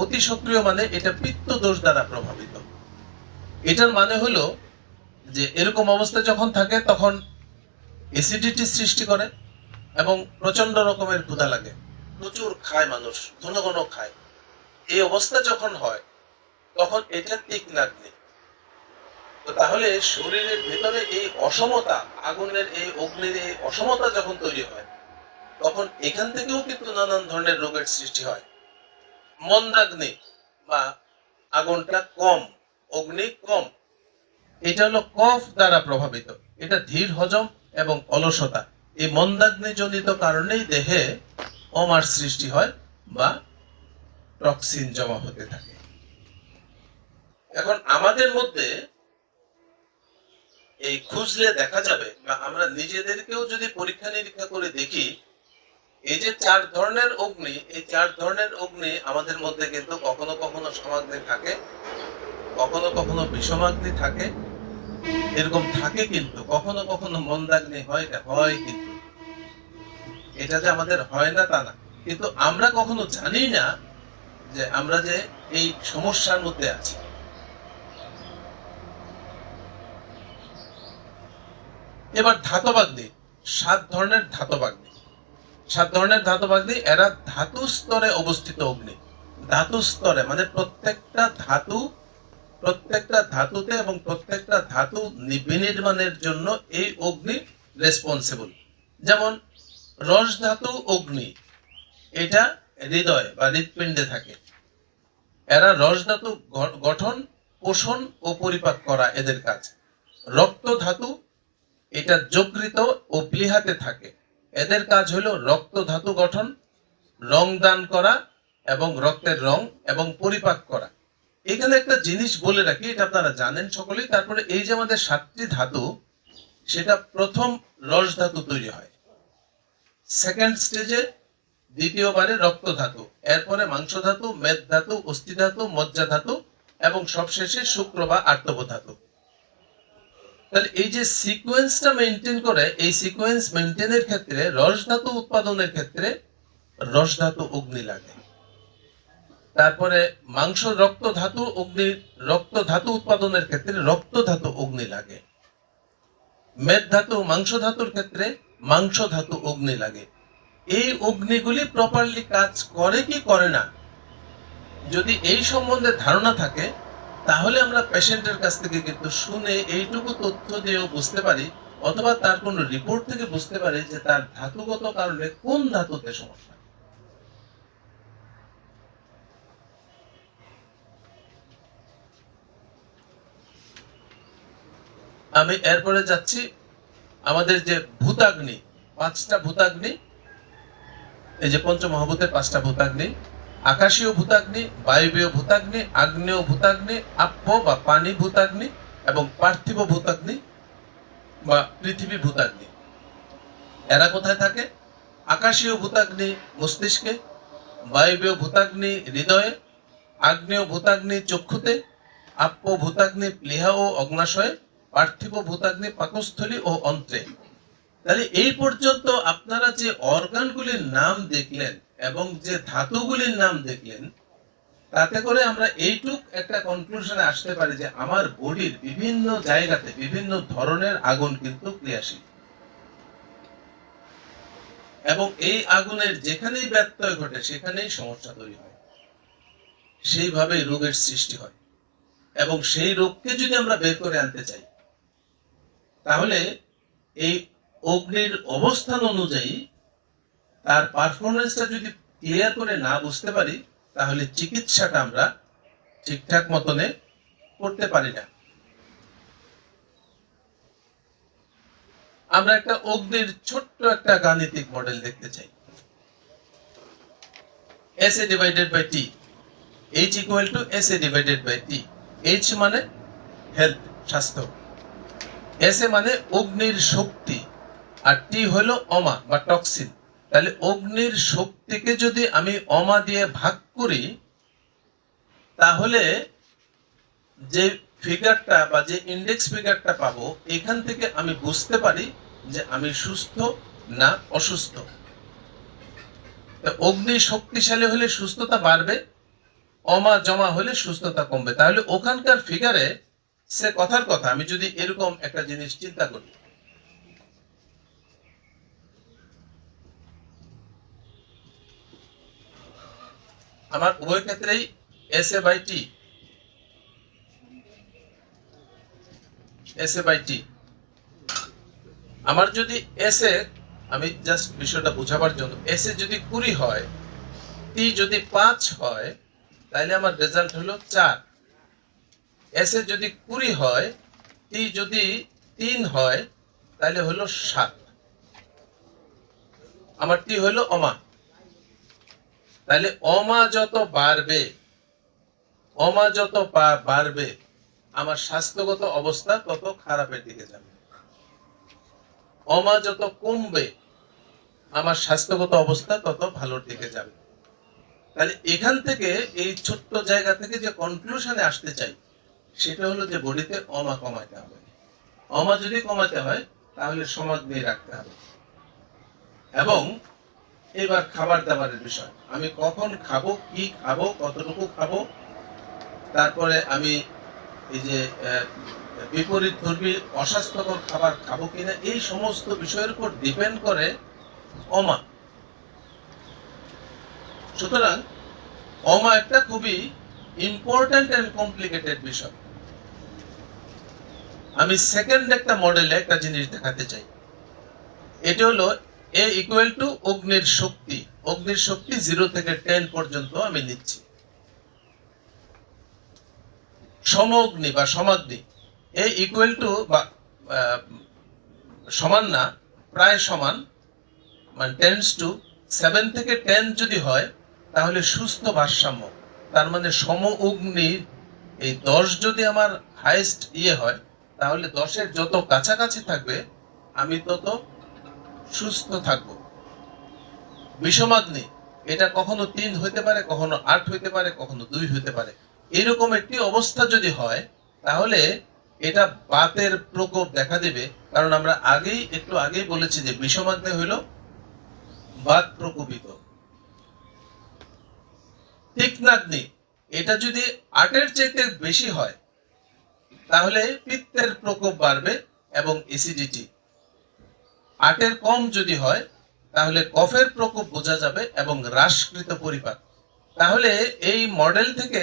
অতি সক্রিয় মানে এটা পিত্ত দোষ দ্বারা প্রভাবিত। এটার মানে হলো যে এরকম অবস্থা যখন থাকে তখন অ্যাসিডিটি সৃষ্টি করে এবং প্রচন্ড রকমের ক্ষুধা লাগে, প্রচুর খায় মানুষ, ঘন ঘন খায়। এই অবস্থা যখন হয় তখন এটা তীক্ষ্ণাগ্নি। তো তো তাহলে শরীরের ভেতরে এই অসমতা, আগুনের এই অগ্নির এই অসমতা যখন তৈরি হয়, তখন এখান থেকেও কিন্তু নানান ধরনের রোগের সৃষ্টি হয়। মন্দাগ্নি বা আগুনটা কম, অগ্নি কম, এটা হলো কফ দ্বারা প্রভাবিত। এটা ধীর হজম এবং অলসতা, এই মন্দাগ্নি জনিত কারণেই দেহে অমার সৃষ্টি হয় বা টক্সিন জমা হতে থাকে। এখন আমাদের মধ্যে এই খুঁজলে দেখা যাবে, বা আমরা নিজেদেরকেও যদি পরীক্ষা নিরীক্ষা করে দেখি, এই যে 4 ধরনের অগ্নি, এই 4 ধরনের অগ্নি আমাদের মধ্যে কিন্তু কখনো কখনো সমাগ্নি থাকে, কখনো কখনো বিষমাগ্নি থাকে, এরকম থাকে, কিন্তু কখনো কখনো মন্দাগ্নি হয় কিন্তু এটা যে আমাদের হয় না তা না, কিন্তু আমরা কখনো জানি না যে আমরা যে এই সমস্যার মধ্যে আছি। এবার ধাতবাগ্নি, 7 ধরনের ধাতবাগ্নি। 7 ধরনের ধাতবাগ্নি, এরা ধাতু স্তরে অবস্থিত অগ্নি। ধাতু স্তরে মানে প্রত্যেকটা ধাতুতে এবং প্রত্যেকটা ধাতু বিনির্মাণের জন্য এই অগ্নি রেসপন্সিবল। যেমন রস ধাতু অগ্নি, এটা হৃদয় বা হৃৎপিণ্ডে থাকে। এরা রস ধাতু গঠন, পোষণ ও পরিপাক করা এদের কাজ। রক্ত ধাতু, এটা যকৃত ও প্লীহাতে থাকে। এদের কাজ হলো রক্ত ধাতু গঠন, রং দান করা এবং রক্তের রং এবং পরিপাক করা। এখানে একটা জিনিস বলে রাখি, এটা আপনারা জানেন সকলেই। তারপরে এই যে আমাদের 7টি ধাতু, সেটা প্রথম রস ধাতু তৈরি হয়, সেকেন্ড স্টেজে দ্বিতীয়বারে রক্ত ধাতু, এরপরে মাংস ধাতু, মেদ ধাতু, অস্থি ধাতু, মজ্জা ধাতু এবং সবশেষে শুক্র বা আর্তব ধাতু। তাহলে এই যে সিকোয়েন্সটা মেনটেন করে, এই সিকোয়েন্স মেনটেনের ক্ষেত্রে রস ধাতু উৎপাদনের ক্ষেত্রে রস ধাতু অগ্নি লাগে। তারপরে মাংস রক্ত ধাতু উৎপাদনের ক্ষেত্রে রক্ত ধাতু অগ্নি লাগে। মেদ ধাতু মাংস ধাতুর ক্ষেত্রে মাংস ধাতু অগ্নি লাগে। এই অগ্নিগুলি প্রপারলি কাজ করে কি করে না, যদি এই সম্বন্ধে ধারণা থাকে, তাহলে আমরা পেশেন্টের কাছ থেকে কিন্তু শুনে এইটুকু তথ্য দিয়েও বুঝতে পারি, অথবা তার কোন রিপোর্ট থেকে বুঝতে পারি যে তার ধাতুগত কারণে কোন ধাতুতে সমস্যা। আমি এরপরে যাচ্ছি আমাদের যে ভূতাগ্নি, 5টা ভূতাগ্নি, এই যে পঞ্চমহাভূতের 5টা ভূতাগ্নি: আকাশীয় ভূতাগ্নি, বায়বীয় ভূতাগ্নি, আগ্নেয় ভূতাগ্নি, আপ্য বা পানি ভূতাগ্নি এবং পার্থিব ভূতাগ্নি বা পৃথিবী ভূতাগ্নি। এরা কোথায় থাকে? আকাশীয় ভূতাগ্নি মস্তিষ্কে, বায়বীয় ভূতাগ্নি হৃদয়ে, আগ্নেয় ভূতাগ্নি চক্ষুতে, আপ্য ভূতাগ্নি প্লীহা ও অগ্নাশয়ে, পার্থিব ভূতাগ্নি পাকস্থলী ও অন্ত্রে। তাহলে এই পর্যন্ত আপনারা যে অর্গানগুলির নাম দেখলেন এবং যে ধাতুগুলির নাম দেখলেন, তাতে করে আমরা এইটুক একটা কনক্লুশনে আসতে পারি যে আমার বডির বিভিন্ন জায়গাতে বিভিন্ন ধরনের আগুন কিন্তু ক্রিয়াশীল, এবং এই আগুনের যেখানেই ব্যত্যয় ঘটে সেখানেই সমস্যা তৈরি হয়, সেইভাবে রোগের সৃষ্টি হয়। এবং সেই রোগকে যদি আমরা বের করে আনতে চাই, তাহলে এই অগ্নির অবস্থান অনুযায়ী তার পারফরমেন্সটা যদি ক্লিয়ার করে না বুঝতে পারি, তাহলে চিকিৎসাটা আমরা ঠিকঠাক মতনে করতে পারি না। আমরা একটা অগ্নির ছোট্ট একটা গাণিতিক মডেল দেখতে চাই। SA divided by T, H equal to SA divided by T। H মানে হেলথ, স্বাস্থ্য, SA মানে অগ্নির শক্তি, আর T হলো অমা বা টক্সিন। তাহলে অগ্নির শক্তিকে যদি আমি অমা দিয়ে ভাগ করি, তাহলে যে ফিগারটা বা যে ইন্ডেক্স ফিগারটা পাবো, এখান থেকে আমি বুঝতে পারি যে আমি সুস্থ না অসুস্থ। অগ্নি শক্তিশালী হলে সুস্থতা বাড়বে, অমা জমা হলে সুস্থতা কমবে। তাহলে ওখানকার ফিগারে সে কথার কথা, আমি যদি এরকম একটা জিনিস চিন্তা করি, আমার উভয় ক্ষেত্রেই SA by T, SA by T. আমার যদি SA, আমি জাস্ট বিষয়টা বোঝাবার জন্য, SA যদি 20 হয়, টি যদি 5 হয়, তাহলে আমার রেজাল্ট হলো 4। SA যদি 20 হয়, টি যদি 3 হয়, তাহলে হলো 7। আমার টি হলো অমা। তাহলে অমা যত বাড়বে, আমার স্বাস্থ্যগত অবস্থা তত খারাপের দিকে যাবে। অমা যত কমবে, আমার স্বাস্থ্যগত অবস্থা তত ভালোর দিকে যাবে। তাহলে এখান থেকে, এই ছোট্ট জায়গা থেকে যে কনক্লুশনে আসতে চাই, সেটা হলো যে বডিতে অমা কমাতে হবে। অমা যদি কমাতে হয়, তাহলে সমাগ্নি রাখতে হবে। এবং এবার খাবার দাবারের বিষয়, আমি কখন খাবো, কি খাবো, কতটুকু খাবো, তারপরে আমি এই যে বিপরীত ধর্মী অস্বাস্থ্যকর খাবার খাবো কিনা, এই সমস্ত বিষয়ের উপর ডিপেন্ড করে অমা। সুতরাং অমা একটা খুবই ইম্পর্ট্যান্ট এন্ড কমপ্লিকেটেড বিষয়। আমি সেকেন্ড একটা মডেলে একটা জিনিস দেখাতে চাই। এটা হলো A ইকুয়াল টু অগ্নির শক্তি। অগ্নির শক্তি 0 থেকে 10 পর্যন্ত আমি নিচ্ছি। সমঅগ্নি বা সমাগ্নি, A ইকুয়াল টু বা সমান না, প্রায় সমান, মানে 10 টু 7 থেকে 10 যদি হয়, তাহলে সুস্থ ভারসাম্য। তার মানে সম অগ্নি, এই 10 যদি আমার হাইয়েস্ট হয়, তাহলে 10-এর যত কাছাকাছি থাকবে, আমি তত সুস্থ থাকবো। বিষমাগ্নি, এটা কখনো 3 হইতে পারে, কখনো 8 হইতে পারে, কখনো 2 হইতে পারে। এরকম একটি অবস্থা যদি হয়, তাহলে এটা বাতের প্রকোপ দেখা দিবে। কারণ আমরা একটু আগেই বলেছি যে বিষমাগ্নি হইল বাত প্রকোপিত। তীক্ষ্ণাগ্নি, এটা যদি 8-এর চাইতে বেশি হয়, তাহলে পিত্তের প্রকোপ বাড়বে এবং অ্যাসিডিটি। 8-এর কম যদি হয়, তাহলে কফের প্রকোপ বোঝা যাবে এবং হ্রাসকৃত পরিপাক। তাহলে এই মডেল থেকে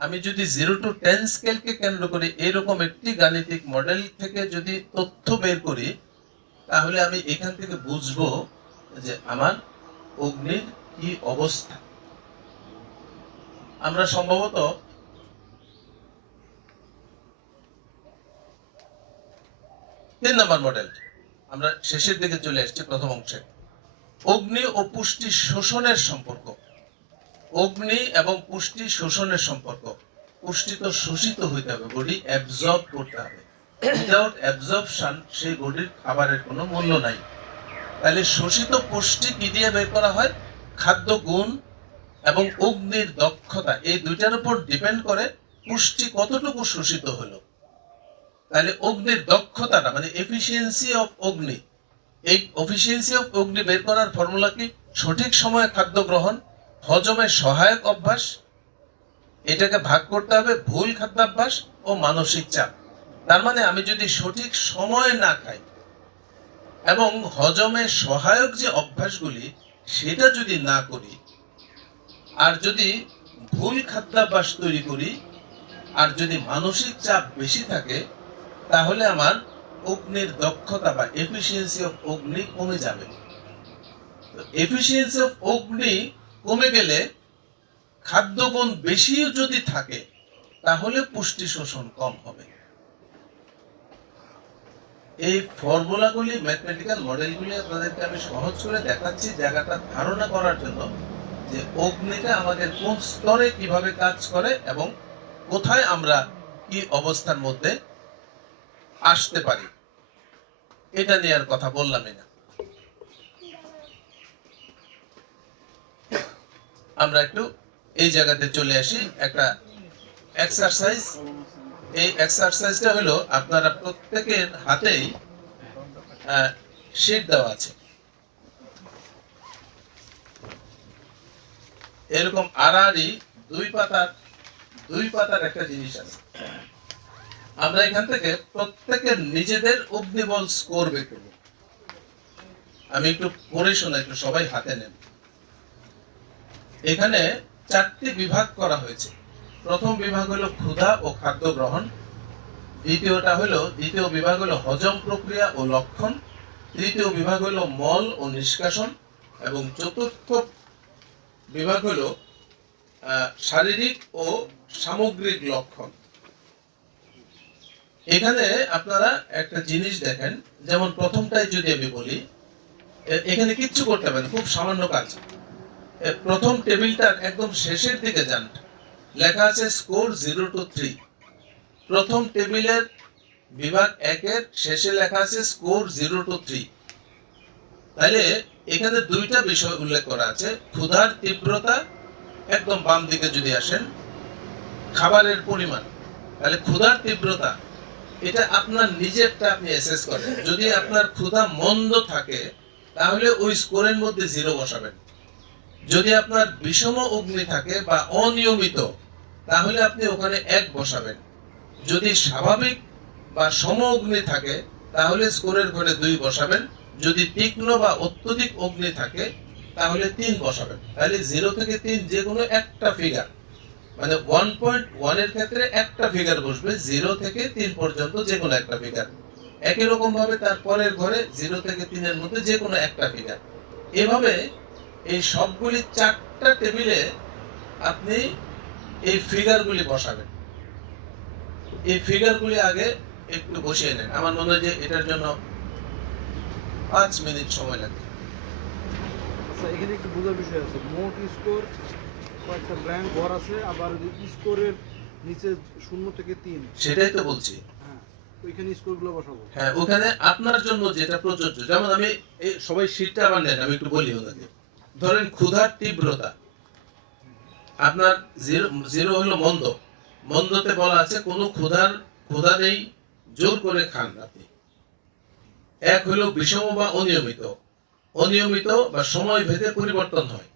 আমি যদি 0 টু 10 স্কেলকে কেন্দ্র করে এরকম একটি গাণিতিক মডেল থেকে যদি তথ্য বের করি, তাহলে আমি এখান থেকে বুঝবো যে আমার অগ্নির কি অবস্থা। আমরা সম্ভবত 3 নম্বর মডেল, আমরা শেষের দিকে চলে আসছি প্রথম অংশে। অগ্নি ও পুষ্টি শোষণের সম্পর্ক। অগ্নি এবং পুষ্টি শোষণের সম্পর্ক। পুষ্টি তো শোষিত হইতে হবে, বডি অ্যাবজর্ব করতে হবে। উইদাউট অ্যাবজর্পশন সেই বডির খাবারের কোনো মূল্য নাই। তাহলে শোষিত পুষ্টি কি দিয়ে বের করা হয়? খাদ্য গুণ এবং অগ্নির দক্ষতা, এই দুইটার উপর ডিপেন্ড করে পুষ্টি কতটুকু শোষিত হলো। তাহলে অগ্নির দক্ষতাটা, মানে এফিসিয়েন্সি অফ অগ্নি, এই এফিসিয়েন্সি অফ অগ্নি বের করার ফর্মুলা কি? সঠিক সময়ে খাদ্য গ্রহণ, হজমের সহায়ক অভ্যাস, এটাকে ভাগ করতে হবে ভুল খাদ্যাভ্যাস ও মানসিক চাপ। তার মানে আমি যদি সঠিক সময়ে না খাই এবং হজমের সহায়ক যে অভ্যাসগুলি সেটা যদি না করি, আর যদি ভুল খাদ্যাভ্যাস তৈরি করি, আর যদি মানসিক চাপ বেশি থাকে, তাহলে আমার অগ্নির দক্ষতা বা এফিসিয়েন্সি অফ অগ্নি কমে যাবে। এফিসিয়েন্সি অফ অগ্নি কমে গেলে খাদ্যগুণ বেশিও যদি থাকে, তাহলে পুষ্টি শোষণ কম হবে। এই ফর্মুলাগুলি, ম্যাথমেটিক্যাল মডেলগুলি আপনাদেরকে আমি সহজ করে দেখাচ্ছি জায়গাটা ধারণা করার জন্য, যে অগ্নিটা আমাদের কোন স্তরে কিভাবে কাজ করে এবং কোথায় আমরা কি অবস্থার মধ্যে আসতে পারি। এটা নিয়ে আর কথা বললামই না। আমরা একটু এই জায়গাতে চলে আসি, একটা এক্সারসাইজ। এই এক্সারসাইজটা হলো, আপনারা প্রত্যেকের হাতেই শীট দেওয়া আছে, এরকম আড়াআড়ি 2 পাতার একটা জিনিস আছে। আমরা এখান থেকে প্রত্যেকের নিজেদের অগ্নিবল স্কোর বের করব। আমি একটু পড়ে শোনা, একটু সবাই হাতে নেন। এখানে 4টি বিভাগ করা হয়েছে। প্রথম বিভাগ হলো ক্ষুধা ও খাদ্য গ্রহণ, দ্বিতীয় বিভাগ হলো হজম প্রক্রিয়া ও লক্ষণ, তৃতীয় বিভাগ হলো মল ও নিষ্কাশন, এবং চতুর্থ বিভাগ হলো শারীরিক ও সামগ্রিক লক্ষণ। এখানে আপনারা একটা জিনিস দেখেন, যেমন প্রথমটাই যদি আমি বলি, এখানে কিচ্ছু করতে হবে না, খুব সামান্য কাজ। প্রথম টেবিলটার একদম শেষের দিকে যান, লেখা আছে স্কোর 0 to 3। প্রথম টেবিলের বিভাগ 1-এর শেষে লেখা আছে স্কোর 0 to 3। তাহলে এখানে দুইটা বিষয় উল্লেখ করা আছে, ক্ষুধার তীব্রতা একদম বাম দিকে যদি আসেন, খাবারের পরিমাণ। তাহলে ক্ষুধার তীব্রতা এটা আপনার নিজেরটা আপনি অ্যাসেস করেন। যদি আপনার ক্ষুধা মন্দ থাকে তাহলে ওই স্কোরের মধ্যে 0 বসাবেন। যদি আপনার বিষম অগ্নি থাকে বা অনিয়মিত তাহলে আপনি ওখানে 1 বসাবেন। যদি স্বাভাবিক বা সম অগ্নি থাকে তাহলে স্কোরের ঘরে 2 বসাবেন। যদি তীক্ষ্ণ বা অত্যধিক অগ্নি থাকে তাহলে 3 বসাবেন। তাহলে 0 থেকে 3 যে কোনো একটা ফিগার, মানে 1.1 এর ক্ষেত্রে একটা ফিগার বসবে, 0 থেকে 3 পর্যন্ত যে কোনো একটা ফিগার। একই রকম ভাবে তার পরের ঘরে 0 থেকে 3 এর মধ্যে যে কোনো একটা ফিগার। এভাবে এই সবগুলি 4টা টেবিলে আপনি এই ফিগারগুলি বসাবেন। এই ফিগারগুলি আগে একটু বসিয়ে নেন। আমার মনে হয় যে এটার জন্য 5 মিনিট সময় লাগবে। আচ্ছা, এখানে একটু বোঝার বিষয় আছে। মোট স্কোর কয়েকটা ব্র্যান্ড ঘর আছে, আবার স্কোরের নিচে 0 থেকে 3। সেটাই তো বলছি। হ্যাঁ, ওইখানে স্কোরগুলো বসাবো। হ্যাঁ, ওখানে আপনার জন্য যেটা প্রযোজ্য, যেমন আমি এই সবাই শীটটা আবার নেন, আমি একটু বলি ওনাকে। ধরেন ক্ষুধার তীব্রতা আপনার 0 হলো মন্দ। মন্দতে বলা আছে কোনো ক্ষুধা নেই, জোর করে খান আপনি। 1 হলো বিষম বা অনিয়মিত বা সময় ভেদে পরিবর্তন হয়।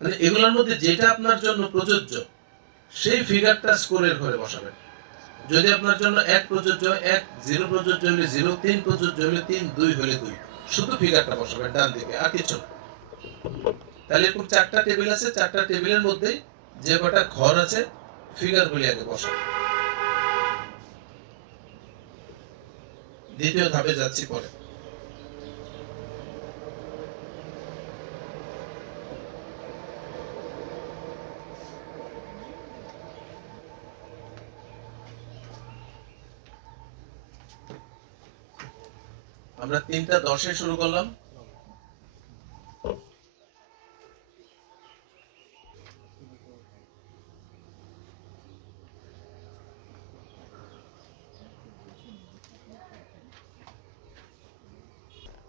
মানে এগুলোর মধ্যে যেটা আপনার জন্য প্রযোজ্য সেই ফিগারটা স্কোরের ঘরে বসাবেন। যদি আপনার জন্য 1 প্রযোজ্য 1, 0 প্রযোজ্য হলে 0, 3 প্রযোজ্য হলে 3, 2 হলে 2, শুধু ফিগারটা বসাবেন ডান দিকে, আর কিছু না। তাহলে এরকম 4টা টেবিল আছে, 4টা টেবিলের মধ্যে যে কটা ঘর আছে ফিগারগুলি আগে বসাবেন। দ্বিতীয় ধাপে যাচ্ছি পরে। আমরা 3:10-এ শুরু করলাম।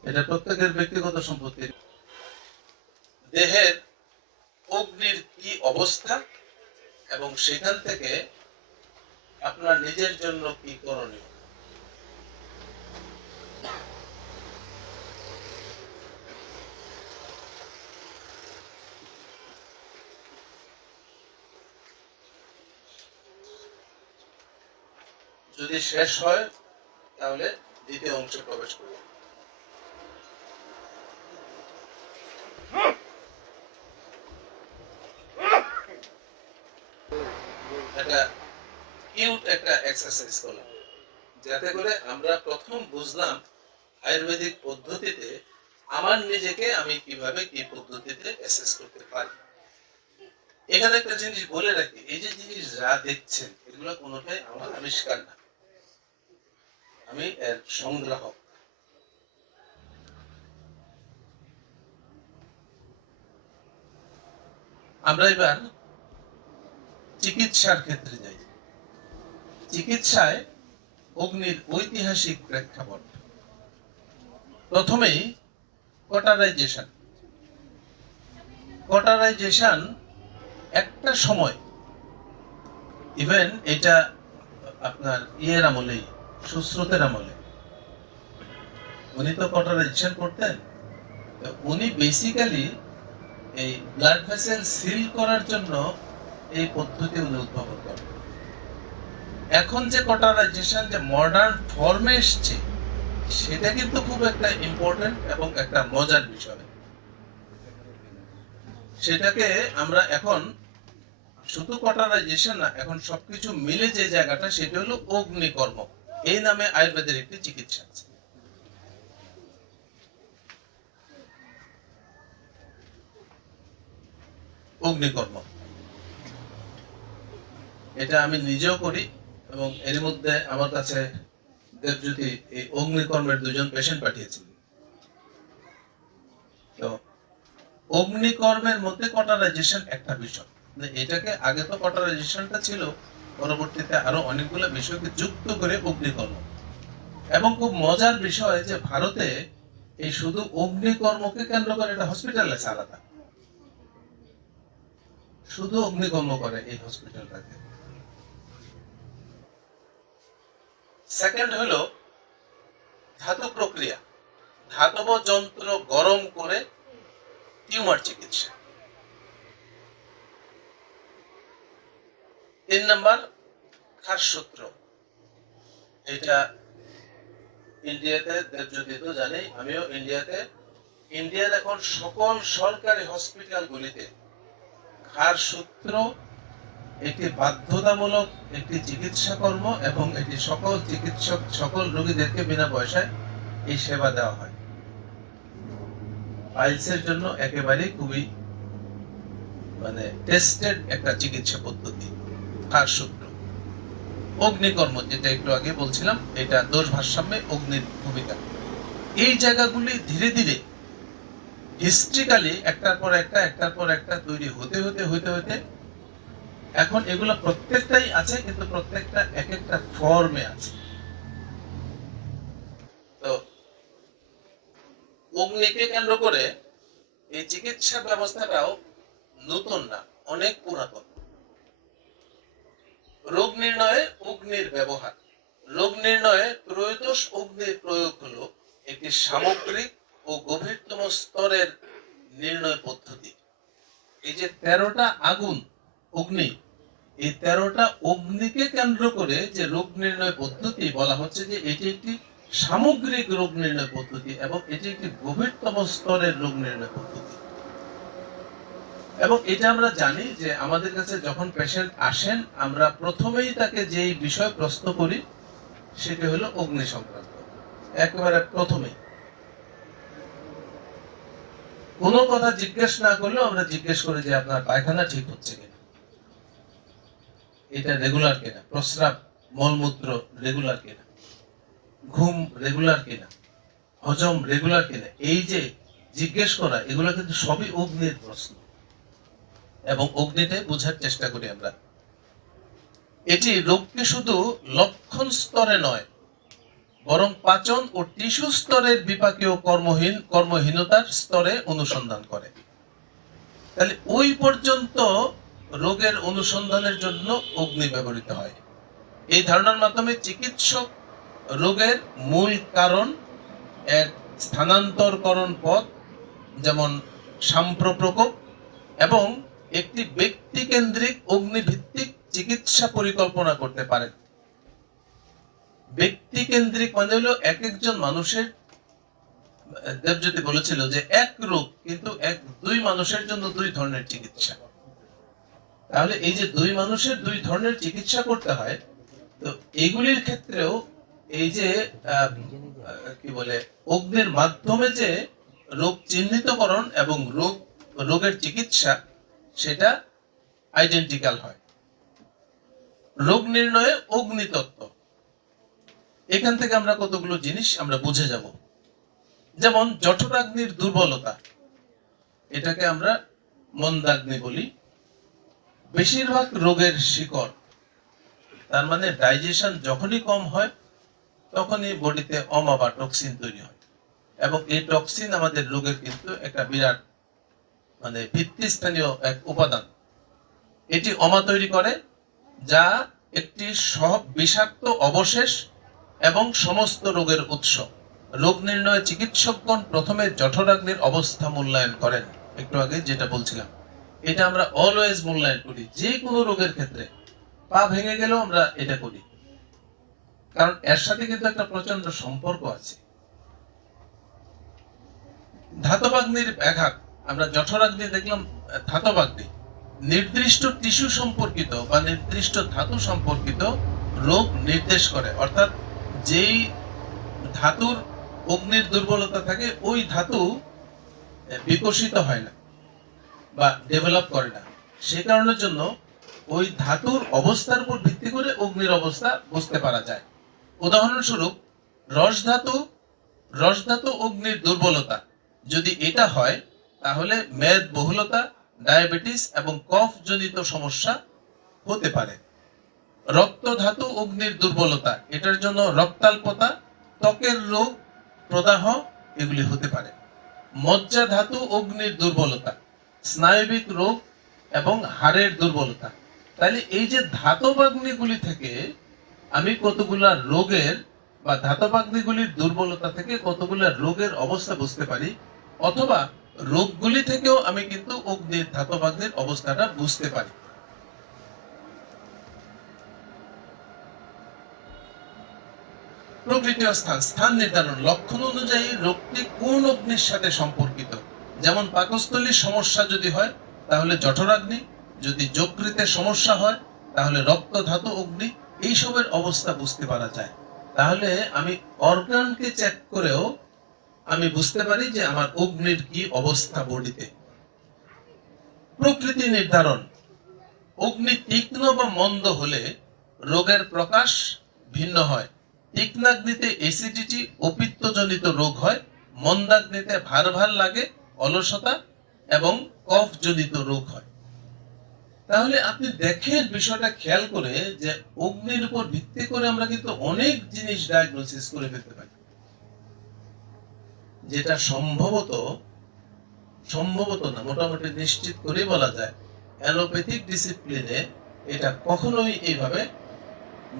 এটা প্রত্যেকের ব্যক্তিগত সম্পত্তি। দেহের অগ্নির কি অবস্থা এবং সেখান থেকে আপনার নিজের জন্য কি করণীয়। যদি শেষ হয় তাহলে দ্বিতীয় অংশে প্রবেশ করব। একটা কিউট একটা এক্সারসাইজ করলাম, যাতে করে আমরা প্রথম বুঝলাম আয়ুর্বেদিক পদ্ধতিতে আমার নিজেকে আমি কিভাবে কি পদ্ধতিতে অ্যাসেস করতে পারি। এখানে একটা জিনিস বলে রাখি, এই যে জিনিস যা দেখছেন এগুলো কোনোটাই আমার আবিষ্কার না, আমি এর সংগ্রাহক। আমরা এবার চিকিৎসার ক্ষেত্রে যাই। চিকিৎসায় অগ্নির ঐতিহাসিক প্রেক্ষাপট। প্রথমেই কটারাইজেশন একটা সময়, ইভেন এটা আপনার ইয়ের আমলেই, সুশ্রুতের আমলে উনি তো কটারাইজেশন করতেন। উনি বেসিক্যালি এই ব্লাড ভেসেল সিল করার জন্য এই পদ্ধতি উনি উদ্ভাবন করেন। এখন যে কটারাইজেশন যে মডার্ন ফর্মে এসছে সেটা কিন্তু খুব একটা ইম্পর্টেন্ট এবং একটা মজার বিষয়। সেটাকে আমরা এখন শুধু কটারাইজেশন না, এখন সবকিছু মিলে যে জায়গাটা সেটা হলো অগ্নিকর্ম। এই নামে আয়ুর্বেদের একটি চিকিৎসা আছে। অগ্নিকর্ম, এটা আমি নিজেও করি এবং এর মধ্যে আমার কাছে দেবজ্যোতি এই অগ্নিকর্মের 2জন পেশেন্ট পাঠিয়েছিলেন। তো অগ্নিকর্মের মধ্যে কটারাইজেশন একটা বিষয়, এটাকে আগে তো কটারাইজেশনটা ছিল, পরবর্তীতে আরো অনেকগুলো বিষয়কে যুক্ত করে অগ্নিকর্ম। এবং খুব মজার বিষয় যে ভারতে এই শুধু অগ্নিকর্মকে কেন্দ্র করে একটা হসপিটাল আছে আলাদা, শুধু অগ্নিকর্ম করে এই হসপিটালটাকে। সেকেন্ড হলো ধাতু প্রক্রিয়া, ধাতব যন্ত্র গরম করে টিউমার চিকিৎসা। 3 নাম্বার খারসূত্র, এটা ইন্ডিয়াতে দেবজ্যোতি তো জানেই, আমিও ইন্ডিয়ার এখন সকল সরকারি হসপিটালগুলিতে খারসূত্র একটি বাধ্যতামূলক একটি চিকিৎসা কর্ম এবং এটি সকল চিকিৎসক সকল রোগীদেরকে বিনা পয়সায় এই সেবা দেওয়া হয়। পাইলসের জন্য একেবারে খুবই টেস্টেড একটা চিকিৎসা পদ্ধতি খারসূত্র। অগ্নিকর্ম, যেটা একটু আগে বলছিলাম, এটা দোষ ভারসাম্যে অগ্নির ভূমিকা। এই জায়গাগুলি ধীরে ধীরে হিস্ট্রিক্যালি একটার পর একটা তৈরি হতে হতে এখন এগুলো প্রত্যেকটাই আছে, কিন্তু প্রত্যেকটা এক একটা ফর্মে আছে। তো অগ্নিকে কেন্দ্র করে এই চিকিৎসা ব্যবস্থাটাও নতুন না, অনেক পুরাতন। রোগ নির্ণয়ে অগ্নির ব্যবহার, রোগ নির্ণয়ে ত্রয়োদশ অগ্নির প্রয়োগ হলো একটি সামগ্রিক ও গভীরতম স্তরের নির্ণয় পদ্ধতি। এই যে 13টা আগুন অগ্নি, এই 13টা অগ্নিকে কেন্দ্র করে যে রোগ নির্ণয় পদ্ধতি বলা হচ্ছে যে এটি একটি সামগ্রিক রোগ নির্ণয় পদ্ধতি এবং এটি একটি গভীরতম স্তরের রোগ নির্ণয় পদ্ধতি। এবং এটা আমরা জানি যে আমাদের কাছে যখন পেশেন্ট আসেন, আমরা প্রথমেই তাকে যেই বিষয় প্রশ্ন করি সেটি হলো অগ্নি সংক্রান্ত, একেবারে প্রথমেই। কোনো কথা জিজ্ঞেস না করলেও আমরা জিজ্ঞেস করি যে আপনার পায়খানা ঠিক হচ্ছে কিনা, এটা রেগুলার কিনা, প্রস্রাব মলমূত্র রেগুলার কিনা, ঘুম রেগুলার কিনা, হজম রেগুলার কিনা। এই যে জিজ্ঞেস করা, এগুলো কিন্তু সবই অগ্নির প্রশ্ন এবং অগ্নিতে বোঝার চেষ্টা করি আমরা। এটি রোগকে শুধু লক্ষণ স্তরে নয়, বরং পাচন ও টিস্যু স্তরের বিপাকীয় কর্মহীনতার স্তরে অনুসন্ধান করে। তাহলে ওই পর্যন্ত রোগের অনুসন্ধানের জন্য অগ্নি ব্যবহৃত হয়। এই ধারণার মাধ্যমে চিকিৎসক রোগের মূল কারণ, এক স্থানান্তরকরণ পথ যেমন সাম্প্রপ্রকোপ এবং একটি ব্যক্তি কেন্দ্রিক অগ্নিভিত্তিক চিকিৎসা পরিকল্পনা করতে পারেন। ব্যক্তি কেন্দ্রিক মানে হলো এক একজন মানুষের, দেবজ্যোতি বলেছিল যে এক রোগ কিন্তু দুই মানুষের জন্য 2 ধরনের চিকিৎসা। তাহলে এই যে 2 মানুষের 2 ধরনের চিকিৎসা করতে হয়, তো এইগুলির ক্ষেত্রেও এই যে কি বলে অগ্নির মাধ্যমে যে রোগ চিহ্নিতকরণ এবং রোগের চিকিৎসা, সেটা আইডেন্টিক্যাল হয়। রোগ নির্ণয়ে অগ্নিতত্ত্ব, এখান থেকে আমরা কতগুলো জিনিস আমরা বুঝে যাব। যেমন জঠরাগ্নির দুর্বলতা, এটাকে আমরা মন্দাগ্নি বলি। বেশিরভাগ রোগের শিকড়, তার মানে ডাইজেশন যখনই কম হয় তখনই বডিতে অমা বা টক্সিন তৈরি হয় এবং এই টক্সিন আমাদের রোগের কিন্তু একটা বিরাট ভিত্তিস্থানীয় এক উপাদান। এটি অমা তৈরি করে, যা একটি সব বিষাক্ত অবশেষ এবং সমস্ত রোগের উৎস। রোগ নির্ণয়ে চিকিৎসকগণ প্রথমে জঠরাগ্নির অবস্থা মূল্যায়ন করেন। একটু আগে যেটা বলছিলাম, এটা আমরা অলওয়েজ মূল্যায়ন করি যে কোনো রোগের ক্ষেত্রে। পা ভেঙে গেলেও আমরা এটা করি, কারণ এর সাথে কিন্তু একটা প্রচন্ড সম্পর্ক আছে। ধাতবাগ্নির ব্যাঘাত, আমরা জঠরাগ্নি দেখলাম, ধাতবাগ্নি নির্দিষ্ট টিস্যু সম্পর্কিত বা নির্দিষ্ট ধাতু সম্পর্কিত রোগ নির্দেশ করে, অর্থাৎ যেই ধাতুর অগ্নির দুর্বলতা থাকে ওই ধাতু বিকশিত হয় না বা ডেভেলপ করে না। সে কারণের জন্য ওই ধাতুর অবস্থার উপর ভিত্তি করে অগ্নির অবস্থা বুঝতে পারা যায়। উদাহরণস্বরূপ রসধাতু অগ্নির দুর্বলতা যদি এটা হয়, তাহলে মেদবহুলতা, ডায়াবেটিস এবং কফ জনিত সমস্যা হতে পারে। রক্ত ধাতু অগ্নির দুর্বলতা, এটার জন্য রক্তাল্পতা, ত্বকের রোগ, প্রদাহ এগুলি হতে পারে। মজ্জা ধাতু অগ্নির দুর্বলতা, স্নায়বিক রোগ এবং হাড়ের দুর্বলতা। তাহলে এই যে ধাতবাগ্নিগুলি থেকে আমি কতগুলা রোগের বা ধাতবাগ্নিগুলির দুর্বলতা থেকে কতগুলা রোগের অবস্থা বুঝতে পারি, অথবা রোগগুলি থেকেও আমি কিন্তু অগ্নির ধাতবাগ্নির অবস্থাটা বুঝতে পারি। প্রকৃতি ও স্থান নির্ধারণ, লক্ষণ অনুযায়ী রোগটি কোন অগ্নির সাথে সম্পর্কিত। যেমন পাকস্থলীর সমস্যা যদি হয় তাহলে জঠরাগ্নি, যদি যকৃতের সমস্যা হয় তাহলে রক্ত ধাতু অগ্নি, এইসবের অবস্থা বুঝতে পারা যায়। তাহলে আমি অর্গানকে চেক করেও আমি বুঝতে পারি যে আমার অগ্নির কি অবস্থা বডিতে। প্রকৃতি নির্ধারণ, অগ্নি তীক্ষ্ণ বা মন্দ হলে রোগের প্রকাশ ভিন্ন হয়। তীক্ষ্ণাগ্নিতে অ্যাসিডিটি ও পিত্তজনিত রোগ হয়, মন্দাগ্নিতে ভার ভার লাগে, অলসতা এবং কফ জনিত রোগ হয়। তাহলে আপনি দেখেন বিষয়টা খেয়াল করে যে অগ্নির উপর ভিত্তি করে আমরা কিন্তু অনেক জিনিস ডায়াগনোসিস করে ফেলতে পারি, যেটা সম্ভবত না, মোটামুটি নিশ্চিত করে বলা যায় অ্যালোপ্যাথিক ডিসিপ্লিনে এটা কখনোই এইভাবে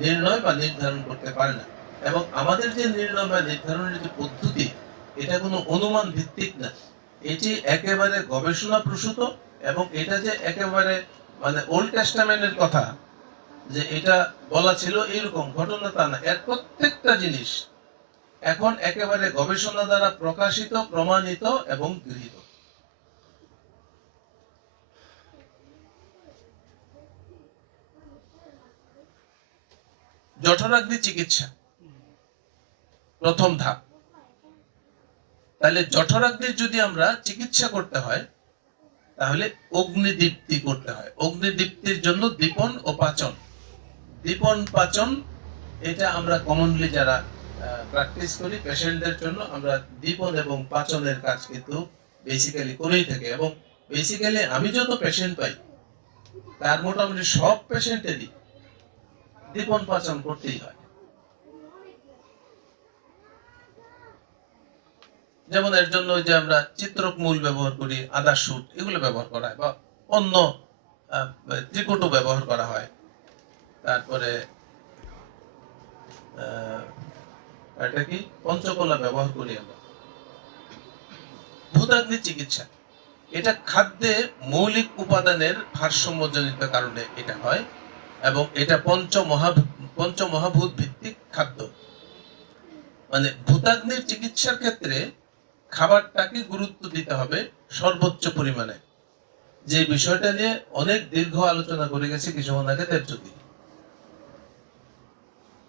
নির্ণয় বা নির্ধারণ করতে পারে না। এবং আমাদের যে নির্ণয় বা নির্ধারণের যে পদ্ধতি, এটা কোনো অনুমান ভিত্তিক না, এটি একেবারে গবেষণা প্রসূত। এবং এটা যে একেবারে মানে ওল্ড টেস্টামেন্টের কথা যে এটা বলা ছিল এরকম ঘটনা তা না। এর প্রত্যেকটা জিনিস এখন একেবারে গবেষণা দ্বারা প্রকাশিত, প্রমাণিত এবং গৃহীত। জঠরাগ্নি চিকিৎসা প্রথম ধাপ। তাহলে জঠরাগ্নির যদি আমরা চিকিৎসা করতে হয় তাহলে অগ্নিদীপ্তি করতে হয়। অগ্নিদীপ্তির জন্য দীপন ও পাচন, দীপন পাচন এটা আমরা কমনলি যারা প্র্যাকটিস করি পেশেন্টদের জন্য আমরা দীপন এবং পাচনের কাজ কিন্তু বেসিক্যালি করেই থাকি। এবং বেসিক্যালি আমি যত পেশেন্ট পাই তার মোটামুটি সব পেশেন্টেরই দীপন পাচন করতেই হয়। যেমন এর জন্য যে আমরা চিত্রক মূল ব্যবহার করি, আদা শুট এগুলো ব্যবহার করা হয়, বা অন্য ত্রিকটও ব্যবহার করা হয়। তারপরে এটা কি পঞ্চকলা ব্যবহার করি আমরা। ভূতাগ্নি চিকিৎসা, এটা খাদ্যে মৌলিক উপাদানের ভারসাম্যজনিত কারণে এটা হয় এবং এটা পঞ্চমহাভূত ভিত্তিক খাদ্য। মানে ভূতাগ্নির চিকিৎসার ক্ষেত্রে খাবারটাকে গুরুত্ব দিতে হবে সর্বোচ্চ পরিমাণে, যে বিষয়টা নিয়ে অনেক দীর্ঘ আলোচনা করে গেছে কিছুক্ষণ আগে দেবজ্যোতি।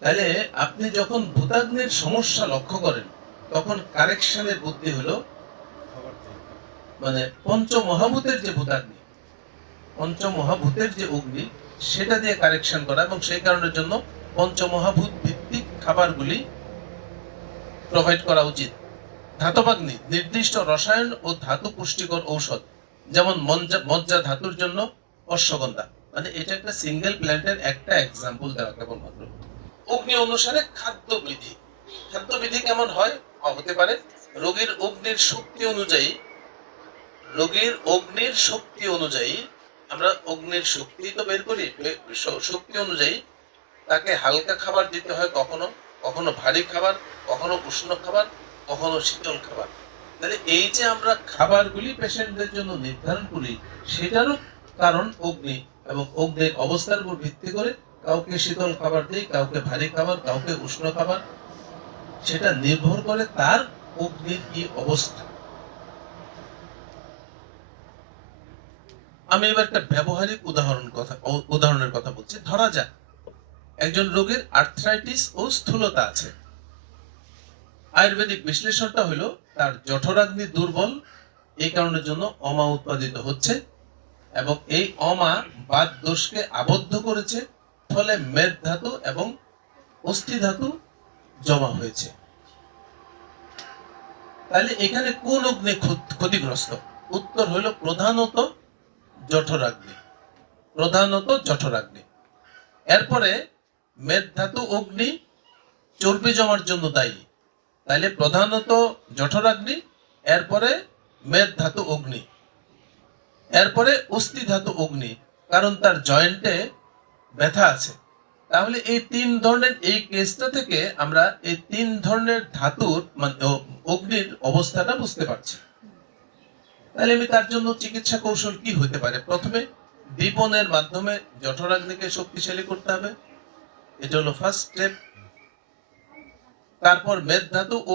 তাহলে আপনি যখন ভূতাগ্নির সমস্যা লক্ষ্য করেন তখন কারেকশনের বুদ্ধি হলো মানে পঞ্চমহাভূতের যে ভূতাগ্নি, পঞ্চমহাভূতের যে অগ্নি, সেটা দিয়ে কারেকশন করা। এবং সেই কারণের জন্য পঞ্চমহাভূত ভিত্তিক খাবারগুলি প্রোভাইড করা উচিত। ধাতবাগ্নি, নির্দিষ্ট রসায়ন ও ধাতু পুষ্টিকর ঔষধ, যেমন মজ্জা ধাতুর জন্য অশ্বগন্ধা। মানে এটা একটা সিঙ্গেল প্ল্যান্টের একটা এক্সাম্পল দেওয়া কেবলমাত্র। অগ্নি অনুসারে খাদ্যবিধি, খাদ্যবিধি কেমন হয় বা হতে পারে, রোগীর অগ্নির শক্তি অনুযায়ী আমরা অগ্নির শক্তি তো বের করি, শক্তি অনুযায়ী তাকে হালকা খাবার দিতে হয়, কখনো ভারী খাবার, কখনো উষ্ণ খাবার, কখনো শীতল খাবার। তাহলে এই যে আমরা খাবারগুলি পেশেন্টদের জন্য নির্ধারণ করি সেটারও কারণ অগ্নি, এবং অগ্নির অবস্থার উপর ভিত্তি করে কাউকে শীতল খাবার দিই, কাউকে ভারী খাবার, কাউকে উষ্ণ খাবার, সেটা নির্ভর করে তার অগ্নির কি অবস্থা। আমি এবার একটা ব্যবহারিক উদাহরণের কথা বলছি। ধরা যাক একজন রোগীর আর্থ্রাইটিস ও স্থূলতা আছে। আয়ুর্বেদিক বিশ্লেষণটা হলো তার জঠরাগ্নি দুর্বল, এই কারণের জন্য অমা উৎপাদিত হচ্ছে এবং এই অমা বাত দোষকে আবদ্ধ করেছে, ফলে মেদ ধাতু এবং অস্থি ধাতু জমা হয়েছে। তাহলে এখানে কোন অগ্নি ক্ষতিগ্রস্ত? উত্তর হলো প্রধানত জঠরাগ্নি, প্রধানত জঠরাগ্নি। এরপরে মেদ ধাতু অগ্নি চর্বি জমার জন্য দায়ী, তাহলে প্রধানত জঠরাগ্নি, এরপরে মেদ ধাতু অগ্নি, এরপরে অস্থি ধাতু অগ্নি, কারণ তার জয়েন্টে ব্যথা আছে। তাহলে এই তিন ধরনের, এই কেসটা থেকে আমরা এই তিন ধরনের ধাতুর মানে অগ্নির অবস্থাটা বুঝতে পারছি। তাহলে আমি তার জন্য চিকিৎসা কৌশল কি হতে পারে? প্রথমে দীপনের মাধ্যমে জঠরাগ্নিকে শক্তিশালী করতে হবে, এটা হলো ফার্স্ট স্টেপ। তারপর মেদ ধাতু ও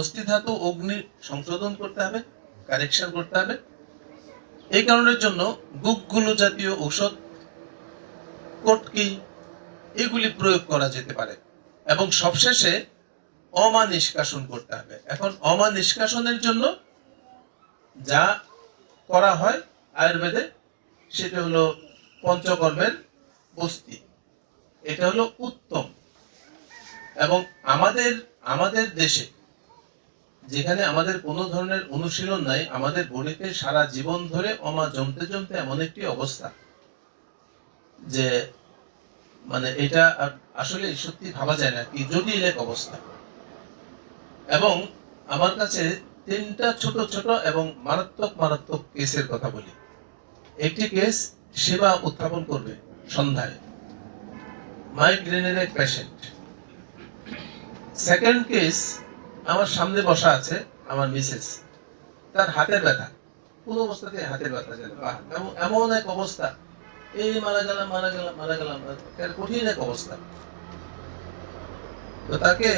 অস্থি ধাতু অগ্নি সংশোধন করতে হবে, কারেকশন করতে হবে। এই কারণের জন্য গুগগুলো জাতীয় ঔষধ, কটকি, এগুলি প্রয়োগ করা যেতে পারে এবং সবশেষে অমা নিষ্কাশন করতে হবে। এখন অমা নিষ্কাশনের জন্য যা করা হয় আয়ুর্বেদে, সেটা হলো পঞ্চকর্মের বস্তি, এটা হলো উত্তম। এবং আমাদের দেশে যেখানে আমাদের কোনো ধরনের অনুশীলন নাই, আমাদের বডিতে সারা জীবন ধরে অমা জমতে জমতে এমন একটি অবস্থা যে মানে এটা আসলে সত্যি ভাবা যায় না, কি জটিল এক অবস্থা। এবং আমার কাছে তিনটা ছোট ছোট এবং মারাত্মক কেসের কথা বলি। একটি কেস সেবা উত্থাপন করবে সন্ধ্যায়, মাইগ্রেনের এক পেশেন্ট। সেকেন্ড কেস, আমার সামনে বসা আছে আমার মিসেস, তার হাতের ব্যথা, কোন অবস্থাতে হাতের ব্যথা যেন এমন এক অবস্থা, এই মারা গেলাম, কঠিন এক অবস্থা। তো তাকে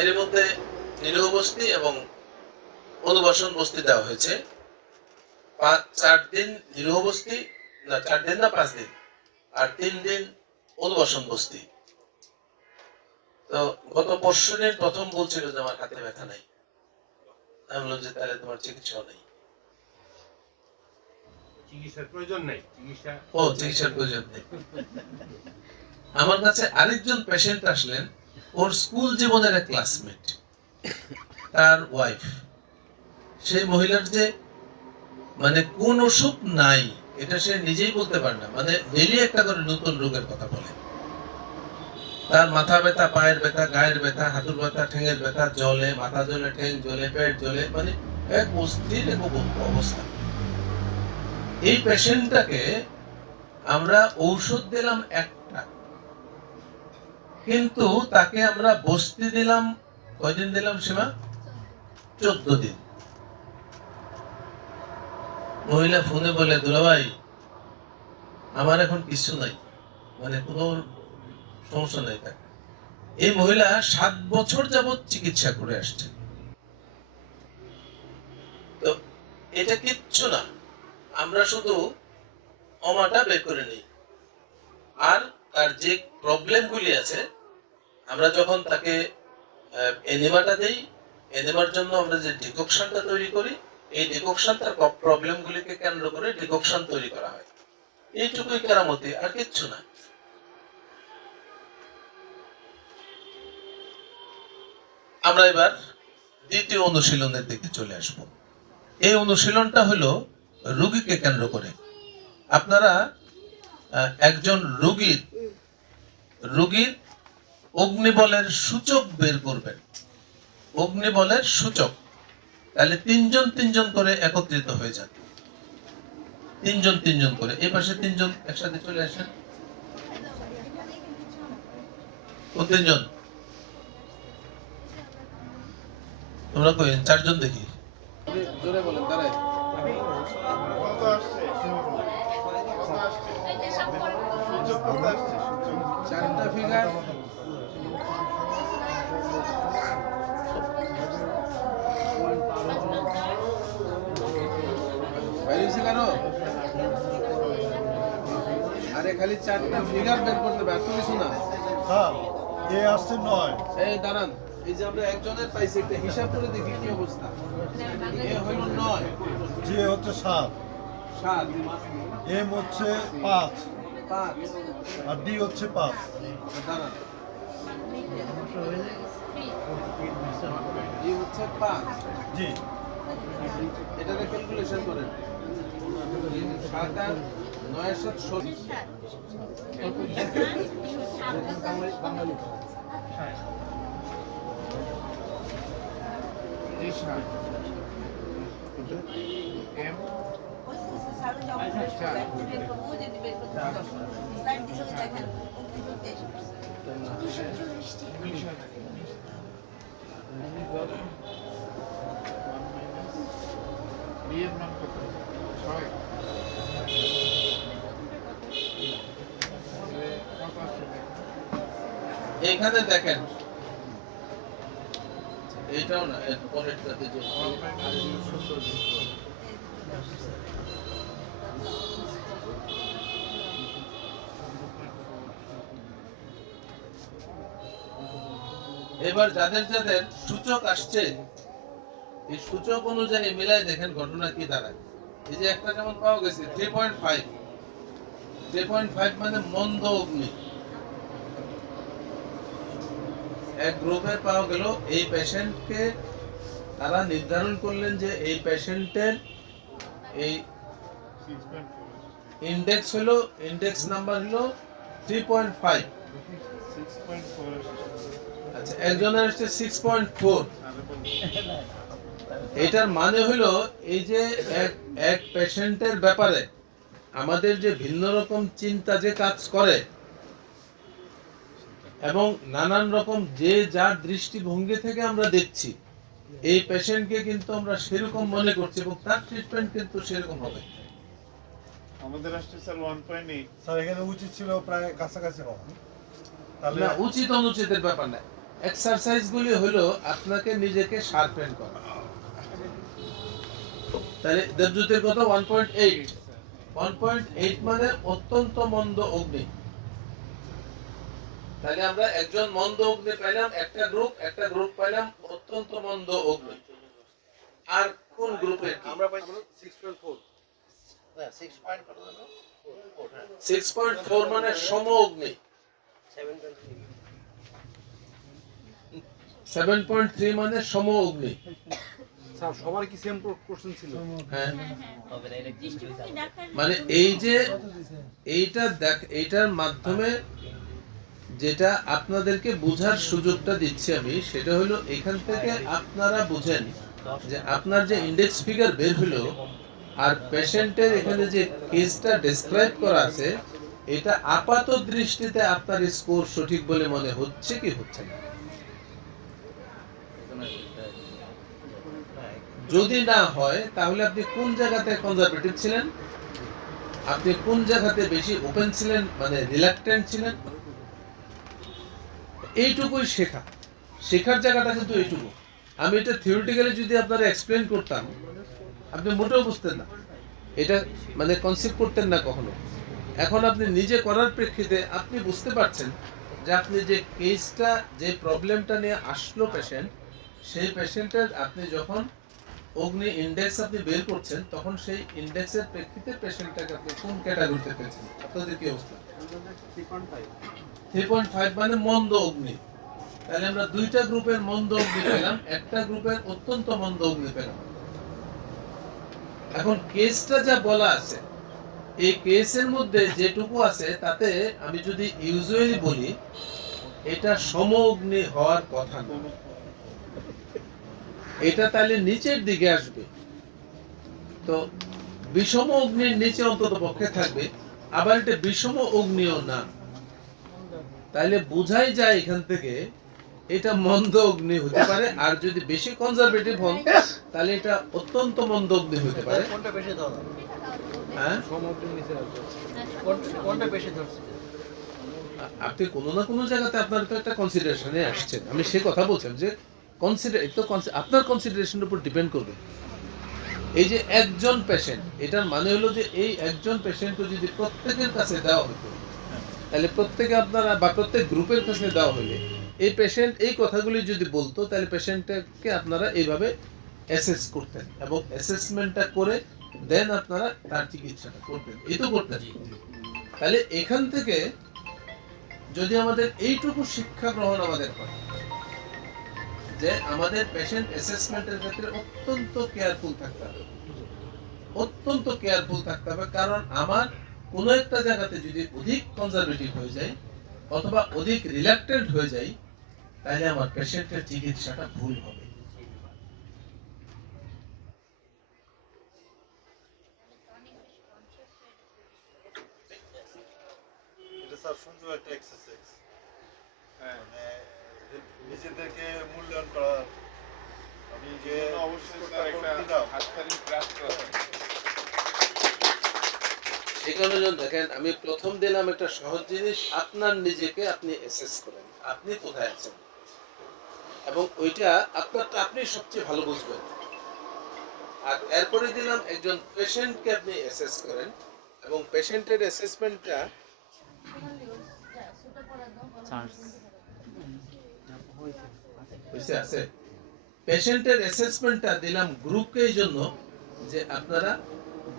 এর মধ্যে নিরীহ বস্তি এবং অনুবাসন বস্তি দেওয়া হয়েছে। 4 দিন নিরীহ বস্তি, না 4 দিন না 5 দিন, আর 3 দিন অনুবাসন বস্তি। তো গত পরশুদিন প্রথম বলছিল যে আমার হাতে ব্যথা নাই। আমি বললাম যে তাহলে তোমার চিকিৎসা নেই। চিকিৎসার প্রয়োজন নেই। আমার কাছে আরেকজন পেশেন্ট আসলেন, ওর স্কুল জীবনের এক ক্লাসমেট, তার ওয়াইফ। সেই মহিলার যে মানে কোন অসুখ নাই এটা সে নিজেই বলতে পারে না, মানে ডেইলি একটা করে নতুন রোগের কথা বলে। তার মাথা ব্যথা, পায়ের ব্যথা, গায়ের ব্যথা, হাঁটুর ব্যথা, ঠ্যাঙের ব্যথা, জ্বলে, মাথা জ্বলে, ঠ্যাং জ্বলে, পেট জ্বলে, মানে এক অস্থির এক অবস্থা। এই পেশেন্টটাকে আমরা ঔষধ দিলাম একটা, কিন্তু তাকে আমরা বস্তি দিলাম কয়দিন দিলাম সীমা? 14 দিন। মহিলা ফোনে বলে, দুলাভাই আমার এখন কিছু নাই, মানে কোনো সমস্যা নাই। তাকে এই মহিলা 7 বছর যাবত চিকিৎসা করে আসছে। তো এটা কিচ্ছু না, আমরা শুধু অমাটা বের করে নিই। আর তার যে প্রবলেম গুলি আছে, আমরা যখন তাকে এনিমাটা দেই, এনিমার জন্য আমরা যে ডিককশনটা তৈরি করি, এই ডিককশন তার প্রবলেম গুলিকে কেন্দ্র করে ডিককশন তৈরি করা হয়। এইটুকুই কেরামতি, আর কিচ্ছু না। আমরা এবার দ্বিতীয় অনুশীলনের দিকে চলে আসব। এই অনুশীলনটা হলো রোগীকে কেন্দ্র করে। আপনারা একজন রোগীর অগ্নিবলের সূচক বের করবেন, অগ্নিবলের সূচক। তাহলে 3 জন করে একত্রিত হয়ে যান, 3 জন করে। এই পাশে 3 জন একসাথে চলে আসেন। কোন 3 জন? তোমরা কই? 4 জন দেখি। জোরে বলেন, দাঁড়ায়। চারটা ফিগার। বাইরে হয়েছে কারো? আরে খালি চারটা ফিগার বের করতে হবে, আর তো কিছু না। স্যার এ আসছে 9, এই দাঁড়ান, এই যে আমরা একজনের পাইছি, একটা হিসাব করে দেখি কি অবস্থা। এ হইল 9, জি হচ্ছে 7, 7, এম হচ্ছে 5 5, আর ডি হচ্ছে 5। দাঁড়ান, এই হচ্ছে 5, জি এটাকে ক্যালকুলেশন করেন। 7 আর 9 এর সাথে 16। এইখানে দেখেন, এইটাও না, এর পরেরটাতে যে এবার যাদের যাদের সূচক আসছে, এই সূচক অনুযায়ী মিলাই দেখেন ঘটনা কি দাঁড়ায়। এই যে একটা যেমন পাওয়া গেছে 3.5, 3.5 মানে মন্দ অগ্নি। এক গ্রুপে পাওয়া গেল, এই পেশেন্টকে তারা নির্ধারণ করলেন যে এই পেশেন্টের এই ইনডেক্স হলো, ইনডেক্স নাম্বার হলো 3.5। আচ্ছা, একজনের আসছে 6.4। এটার মানে হলো এই যে এক পেশেন্টের ব্যাপারে আমাদের যে ভিন্ন রকম চিন্তা যে কাজ করে এবং নানান রকম যে যার দৃষ্টিভঙ্গি থেকে আমরা দেখছি, এই পেশেন্টকে কিন্তু আমরা সেরকম মনে করছি এবং তার ট্রিটমেন্ট কিন্তু সেরকম হবে। আমাদের আসছে স্যার 1.8। স্যার এখানে উচিত ছিল প্রায় কাছাকাছি হওয়া, তাহলে না, উচিত অনুচিতের ব্যাপার না, এক্সারসাইজ গুলি হলো আপনাকে নিজেকে শার্পেন করা। তাহলে দেবজ্যোতির কথা 1.8, 1.8 মানে অত্যন্ত মন্দ অগ্নি। তাহলে আমরা একজন মন্দ অগ্নি পাইলাম, একটা গ্রুপ পাইলাম অত্যন্ত মন্দ অগ্নি। আর কোন গ্রুপে আমরা পাইছি 6.4। 6.4 মানে সম অগ্নি। 7.3 মানে সম অগ্নি। স্যার সবার কি সেম কোশ্চেন ছিল? হ্যাঁ, মানে এই যে এইটা দেখ, এইটার মাধ্যমে যেটা আপনাদেরকে বোঝার সুযোগটা দিচ্ছি আমি, সেটা হলো এখান থেকে আপনারা বুঝেন যে আপনার যে ইনডেক্স ফিগার বের হলো আর পেশেন্টের এখানে যে কেসটা ডেসক্রাইব করা আছে, এটা আপাত দৃষ্টিতে আপনার স্কোর সঠিক বলে মনে হচ্ছে কি হচ্ছে না? যদি না হয় তাহলে আপনি কোন জায়গাতে কনজারভেটিভ ছিলেন, আপনি কোন জায়গাতে বেশি ওপেন ছিলেন, মানে রিল্যাক্টেন্ট ছিলেন। এইটুকুই শেখা, শেখার জায়গাটা কিন্তু এইটুকু। আমি এটা থিওরিটিক্যালি যদি আপনারা এক্সপ্লেন করতাম, আপনি মোটেও বুঝতেন না, এটা মানে কনসেপ্ট করতেন না কখনো। এখন আপনি নিজে করার প্রেক্ষিতে আপনি বুঝতে পারছেন যে আপনি যে কেসটা, যে প্রবলেমটা নিয়ে আসলো পেশেন্ট, সেই পেশেন্টের আপনি যখন অগ্নি ইনডেক্স আপনি বের করছেন, তখন সেই ইনডেক্সের প্রেক্ষিতে পেশেন্টটাকে আপনি কোন ক্যাটাগরিতে পেয়েছেন। আপনাদের কি অবস্থা? 3.5 মানে মন্দ অগ্নি। তাহলে আমরা দুইটা গ্রুপের মন্দ অগ্নি পেলাম, একটা গ্রুপের অত্যন্ত মন্দ অগ্নি পেলাম। এখন কেসটা যা বলা আছে, এই কেসের মধ্যে যেটুকু আছে তাতে আমি যদি ইউজুয়ালি বলি, এটা সম অগ্নি হওয়ার কথা না, এটা তাহলে নিচের দিকে আসবে। তো বিষম অগ্নির নিচে অন্তত পক্ষে থাকবে, আবার এটা বিষম অগ্নিও না। তাহলে বোঝাই যায় এখান থেকে এটা মন্দ অগ্নি হতে পারে, আর যদি বেশি কনজারভেটিভ হন তাহলে এটা অত্যন্ত মন্দ অগ্নি হতে পারে। কোনটা বেশি ধরো? হ্যাঁ, সমগ্রের নিচে আছে। কোনটা বেশি ধরছে? আপনি কোনো না কোনো জায়গাতে আপনার তো একটা কনসিডারেশনে আসছেন, আমি সে কথা বলছেন যে কনসিডার, তো আপনার কনসিডারেশনের উপর ডিপেন্ড করবে। এই যে একজন পেশেন্ট, এটার মানে হলো যে এই একজন পেশেন্টও যদি প্রত্যেকের কাছে দেওয়া হতো, তাহলে প্রত্যেকে আপনারা বা প্রত্যেক গ্রুপের কাছে দেওয়া হলে এই পেশেন্ট এই কথাগুলি যদি বলতো, তাহলে পেশেন্টকে আপনারা এইভাবে অ্যাসেস করতেন এবং অ্যাসেসমেন্টটা করে দেন আপনারা তার চিকিৎসাটা করতেন। এই তো করতেন। তাহলে এখান থেকে যদি আমাদের এইটুকু শিক্ষা গ্রহণ আমাদের হয় যে আমাদের পেশেন্ট অ্যাসেসমেন্টের ক্ষেত্রে অত্যন্ত কেয়ারফুল থাকতে হবে, অত্যন্ত কেয়ারফুল থাকতে হবে। কারণ আমার কোনো একটা জায়গাতে যদি অধিক কনজারভেটিভ হয়ে যায় অথবা অধিক রিল্যাক্টেন্ট হয়ে যায়, তাহলে আমার পেশেন্টের চিকিৎসাটা ভুল হবে। এটা স্যার সুন্দর একটা এক্সারসাইজ, হ্যাঁ মানে নিজেদেরকে মূল্যায়ন করা। আমি যে অবশ্যই স্কোরটা স্যার করে একটা দিলাম, হাততালি ক্লাস করা সেখানে দেখেন, আমি প্রথম দিলাম একটা সহজ জিনিস, আপনার নিজেকে আপনি অ্যাসেস করেন, আপনি কোথায় আছেন, এবং ওইটা আপনারটা আপনি সবচেয়ে ভালো বুঝবেন। আর এরপরে দিলাম একজন পেশেন্টকে আপনি অ্যাসেস করেন এবং পেশেন্টের অ্যাসেসমেন্টটা হয়েছে আছে। পেশেন্টের অ্যাসেসমেন্টটা দিলাম গ্রুপকে এই জন্য যে আপনারা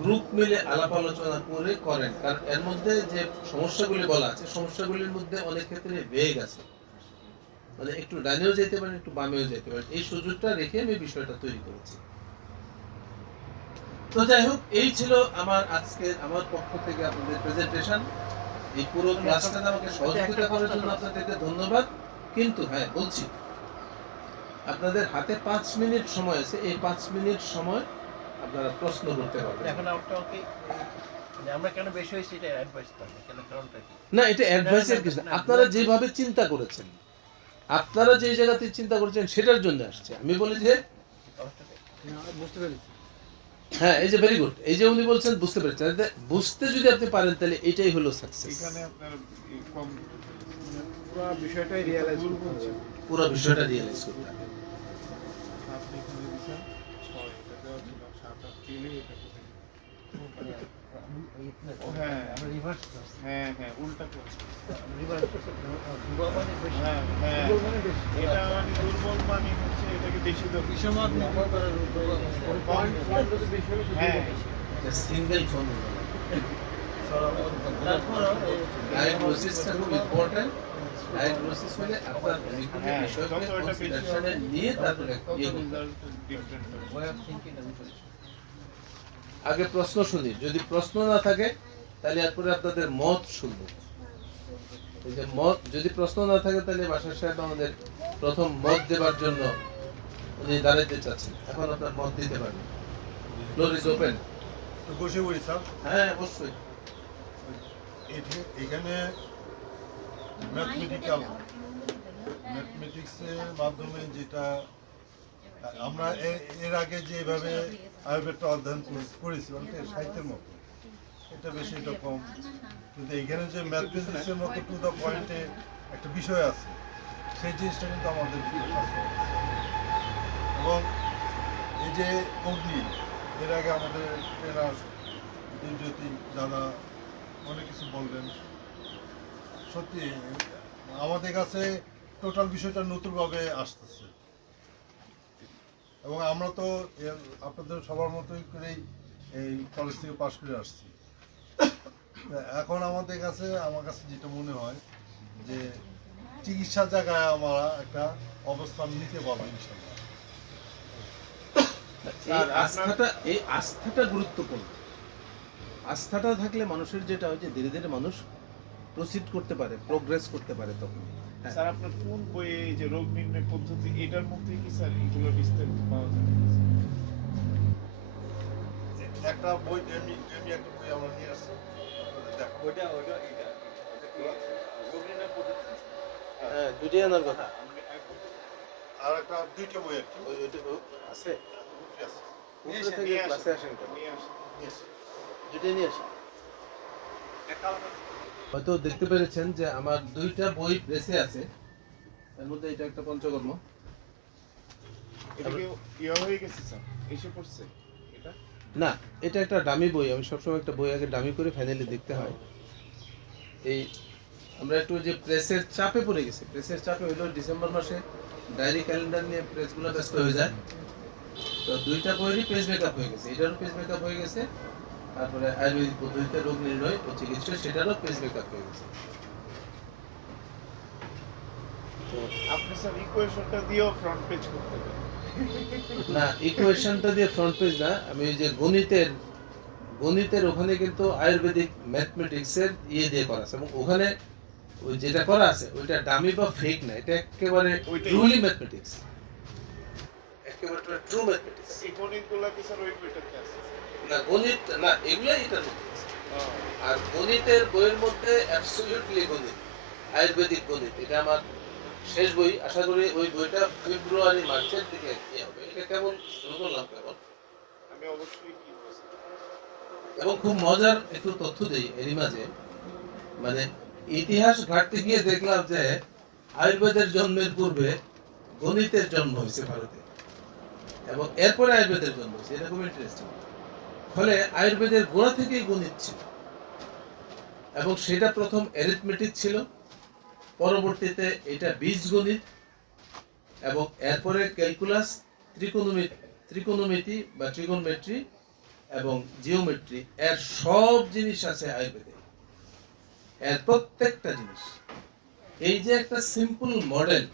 গ্রুপ মিলে আলাপ আলোচনা করে করেন, কারণ এর মধ্যে যে সমস্যাগুলি বলা আছে সমস্যাগুলির মধ্যে অনেক ক্ষেত্রে বেগ আছে, মানে একটু ডানেও যেতে পারেন একটু বামেও যেতে পারেন। এই সুযোগটা রেখে আমি বিষয়টা তৈরি করেছি। তো যাই হোক, এই ছিল আমার পক্ষ থেকে আপনাদের প্রেজেন্টেশন। এই পুরো ক্লাসটা আমাকে সহযোগিতা করার জন্য আপনাদেরকে ধন্যবাদ। কিন্তু হ্যাঁ বলছি, আপনাদের হাতে 5 মিনিট সময় আছে, এই 5 মিনিট সময় আপনারা প্রশ্ন করতে পারবেন। এখন ওকে মানে আমরা কেন বেশি হয়েছি এটা অ্যাডভাইস করব, কেন কারণটা কি? না, এটা অ্যাডভাইসের কিছু না, আপনারা যেভাবে চিন্তা করেছেন, আপনারা যে জায়গাতে চিন্তা করেছেন সেটার জন্য আসছে। আমি বলি যে বুঝতে পেরেছি। হ্যাঁ, এই যে ভেরি গুড, এই যে উনি বলছেন বুঝতে পেরেছেন, বুঝতে যদি আপনি পারেন তাহলে এটাই হলো সাকসেস। এখানে আপনার কম পুরো বিষয়টাই রিয়েলাইজ করতে পুরো বিষয়টা রিয়েলাইজ করতে হবে। আপনি এখানে দিচ্ছেন 6 এটা দেওয়া ছিল 7 8 কেলে এটা হ্যাঁ আমরা রিভার্স করছি। হ্যাঁ হ্যাঁ উল্টা করে রিভার্স করছি। দুর্বল মানে বেশি। হ্যাঁ হ্যাঁ দুর্বল মানে বেশি। এটা মানে দুর্বল মানে হচ্ছে এটাকে বেশি দাও বিষমত নির্ভর করে দুর্বল মানে। পয়েন্ট যদি বেশি হলে হ্যাঁ এটা সিঙ্গেল ফর্মুলা। তারপরও ডায়াগনোসিসটা খুব ইম্পর্টেন্ট। ডায়াগনোসিস হলে আপনার হ্যাঁ বিষয়কে যত এটা বেশি কনসিডারেশনে নিয়ে তারপরে ইয়ে করতে হবে। ডিফারেন্ট ওয়ে অফ থিংকিং এর বিষয়। আগে প্রশ্ন শুনি, যদি প্রশ্ন না থাকে তাহলে এরপরে আপনাদের মত শুনবো। এই যে মত, যদি প্রশ্ন না থাকে তাহলে বাসার সাহেব আমাদের প্রথম মত দেবার জন্য উনি দাঁড়াইতে চাচ্ছেন। এখন আপনার মত দিতে পারবেন। Floor is open. তো বসে পড়ি স্যার। হ্যাঁ অবশ্যই। এখানে ম্যাথমেটিক্সের মাধ্যমে যেটা আমরা এর আগে যেভাবে আয়ুর্বেদটা অধ্যয়ন করেছি অনেকটা সাহিত্যের মতো, এটা বেশি এটা কম, কিন্তু এখানে যে ম্যাথমেটিক্সের মতো টু দ্য পয়েন্টে একটা বিষয় আছে, সেই জিনিসটা কিন্তু আমাদের ভিতরে কাজ করে। এবং এই যে অগ্নি, এর আগে আমাদের ট্রেনার দিনজ্যোতি দাদা অনেক কিছু বললেন, সত্যি আমাদের কাছে টোটাল বিষয়টা নতুনভাবে আসতেছে। এবং আমরা তো আপনাদের সবার মতোই করেই এই কলেজ থেকে পাশ করে আসছি। এখন আমার কাছে যেটা মনে হয় যে চিকিৎসার জায়গায় আমরা একটা অবস্থান নিতে পারবো ইনশাল্লাহ। এই আস্থাটা গুরুত্বপূর্ণ। আস্থাটা থাকলে মানুষের যেটা হয় যে ধীরে ধীরে মানুষ প্রসিড করতে পারে, প্রোগ্রেস করতে পারে। তখন হ্যাঁ। স্যার আপনার কোন বইয়ে এই যে রোগ নির্ণয় পদ্ধতি এটার মধ্যে কি স্যার এগুলো বিস্তারিত পাওয়া যায়? একটা বই একটা বই আমরা নিয়ে আসছি, হ্যাঁ, দুইটাই আনার কথা। আর একটা দুইটা বই আর কি ওইটা আছে। আছে। উপরে থেকে ক্লাসে আসেন কেন? নিয়ে আসেন। দুইটাই নিয়ে আসেন। হয়তো দেখতে পেরেছেন যে আমার দুইটা বই প্রেসে আছে, এর মধ্যে এটা একটা পঞ্চকর্ম। এটা কি ইয়া হয়ে গেছে স্যার, এসে পড়ছে এটা না, এটা একটা ডামি বই। আমি সবসময় একটা বই আগে ডামি করে ফাইনালি দেখতে হয়। এই আমরা একটু যে প্রেসের চাপে পড়ে গেছি, প্রেসের চাপে হইলো ডিসেম্বর মাসে ডায়েরি ক্যালেন্ডার নিয়ে প্রেসগুলো ব্যস্ত হয়ে যায়। তো দুইটা বইয়েরই পেজ মেকআপ হয়ে গেছে, এটারও পেজ মেকআপ হয়ে গেছে, তারপরে আয়ুর্বেদিক পদ্ধতিতে রোগ নির্ণয় ও চিকিৎসা সেটারও পেজ মেকআপ হয়ে গেছে। তো আপনি স্যার ইকুয়েশনটা দিয়েও ফ্রন্ট পেজ করতে পারেন। না, ইকুয়েশনটা দিয়ে ফ্রন্ট পেজ না, আমি ওই যে গণিতের ওখানে কিন্তু আয়ুর্বেদিক ম্যাথমেটিক্স এর দিয়ে করা আছে, এবং ওখানে ওই যেটা করা আছে ওইটা ডামি বা ফেক না, এটা একেবারে ওইটাই। ট্রুলি ম্যাথমেটিক্স, একেবারে ট্রু ম্যাথমেটিক্স। এই গণিতগুলা কি স্যার ওই বইটাতে আছে? না গণিত না, এগুলাই এটার মধ্যে আছে। ও, আর গণিতের বইয়ের মধ্যে অ্যাবসলিউটলি গণিত, আয়ুর্বেদিক গণিত, এটা আমার শেষ বই। আশা করি ওই বইটা ফেব্রুয়ারি মার্চের দিকে কি হবে, এটা কেমন শুরু করলাম কেমন। আমি অবশ্যই কিনবো স্যার। এবং খুব মজার একটু তথ্য দেই এরই মাঝে, মানে ইতিহাস ঘাটতে গিয়ে দেখলাম যে আয়ুর্বেদের জন্মের পূর্বে গণিতের জন্ম হয়েছে ভারতে, এবং এরপরে আয়ুর্বেদের জন্ম হয়েছে, এটা খুব ইন্টারেস্টিং। ফলে আয়ুর্বেদের গোড়া থেকেই গণিত ছিল, এবং সেটা প্রথম অ্যারিথমেটিক ছিল, পরবর্তীতে এটা বীজগণিত, এবং এরপরে ক্যালকুলাস, ত্রিকোণমিতি বা ট্রিগোনমেট্রি এবং জিওমেট্রি, এর সব জিনিস আছে আয়ুর্বেদে, এর প্রত্যেকটা জিনিস। এই যে একটা সিম্পল মডেল,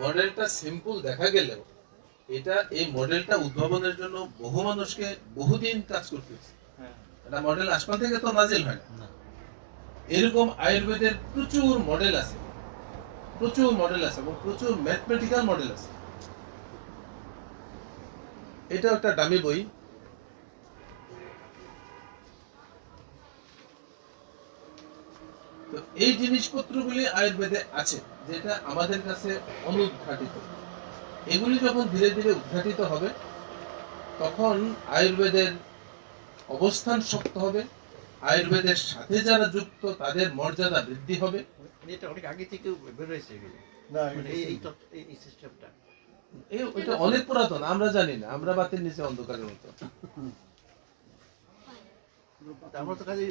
মডেলটা সিম্পল দেখা গেলেও এটা এই মডেলটা উদ্ভাবনের জন্য বহু মানুষকে বহুদিন কাজ করতে হয়েছে। হ্যাঁ। এটা মডেল আসমান থেকে তো নাজিল হয় না। এরকম আয়ুর্বেদের প্রচুর মডেল আছে এবং প্রচুর ম্যাথমেটিক্যাল মডেল আছে। এটা একটা দামি বই। তো এই জিনিসপত্রগুলি আয়ুর্বেদে আছে, যেটা আমাদের কাছে অনুদ্ঘাটিত। এগুলি যখন ধীরে ধীরে উদ্ঘাটিত হবে, তখন আয়ুর্বেদের অবস্থান শক্ত হবে, আয়ুর্বেদের সাথে যারা যুক্ত তাদের মর্যাদা বৃদ্ধি হবে। এটা অনেক আগে থেকে বের হয়েছে এগুলো। না, মানে এই সিস্টেমটা এটা অনেক পুরাতন, আমরা জানি না, আমরা বাতির নিচে অন্ধকারের মতো। আমরা তো কাজে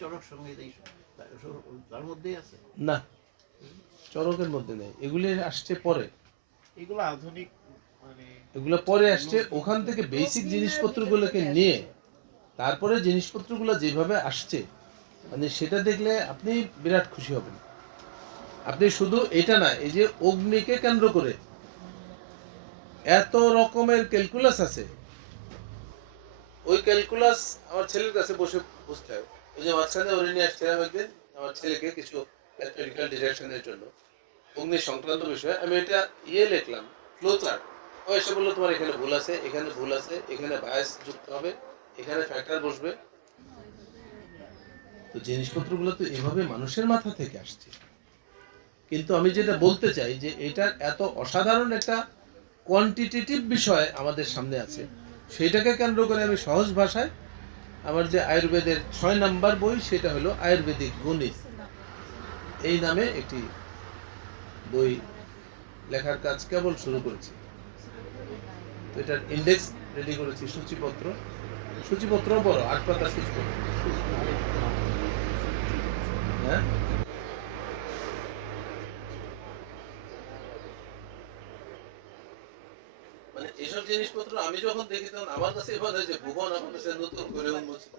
চরক সঙ্গীত এই তার মধ্যেই আছে। না, চরকের মধ্যে নেই, এগুলি আসছে পরে, এগুলো আধুনিক মানে এগুলো পরে আসছে। ওখান থেকে বেসিক জিনিসপত্রগুলোকে নিয়ে তারপরে জিনিসপত্রগুলো যেভাবে আসছে, মানে সেটা দেখলে আপনি বিরাট খুশি হবেন। আপনি শুধু এটা না, এই যে অগ্নিকে কেন্দ্র করে এত রকমের ক্যালকুলাস আছে, ওই ক্যালকুলাস আমার ছেলের কাছে বসে বুঝতে হবে। ওই যে মাঝখানে ওরে নিয়ে আসছিলাম একদিন আমার ছেলেকে কিছু ম্যাথমেটিক্যাল ডিরেকশনের জন্য অগ্নি সংক্রান্ত বিষয়ে, আমি এটা লিখলাম ফ্লো চার্ট। ও এসে বললো তোমার এখানে ভুল আছে, এখানে ভুল আছে, এখানে বায়াস যুক্ত হবে, এখানে ফ্যাক্টর বসবে। তো জিনিসপত্রগুলো তো এভাবে মানুষের মাথা থেকে আসছে। কিন্তু আমি যেটা বলতে চাই যে এটার এত অসাধারণ একটা কোয়ান্টিটেটিভ বিষয় আমাদের সামনে আছে, সেটাকে কেন্দ্র করে আমি সহজ ভাষায় আমার যে আয়ুর্বেদের 6 নাম্বার বই, সেটা হলো আয়ুর্বেদিক গণিত, এই নামে একটি বই লেখার কাজ কেবল শুরু করেছি। তো এটার ইন্ডেক্স রেডি করেছি, সূচিপত্র বড় 8 পাতা সূচিপত্র। হ্যাঁ, মানে এসব জিনিসপত্র আমি যখন দেখি তখন আমার কাছে মনে হয় যে ভুবন আমার কাছে নতুন করে উন্মোচিত।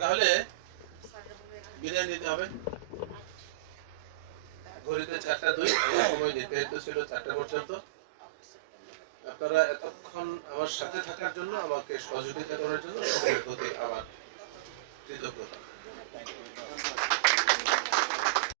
তাহলে বিদায় নিতে হবে। ঘড়িতে 4:02, সময় নির্ধারিত ছিল 4টা পর্যন্ত। আপনারা এতক্ষণ আমার সাথে থাকার জন্য, আমাকে সহযোগিতা করার জন্য সকলের প্রতি আমার কৃতজ্ঞতা।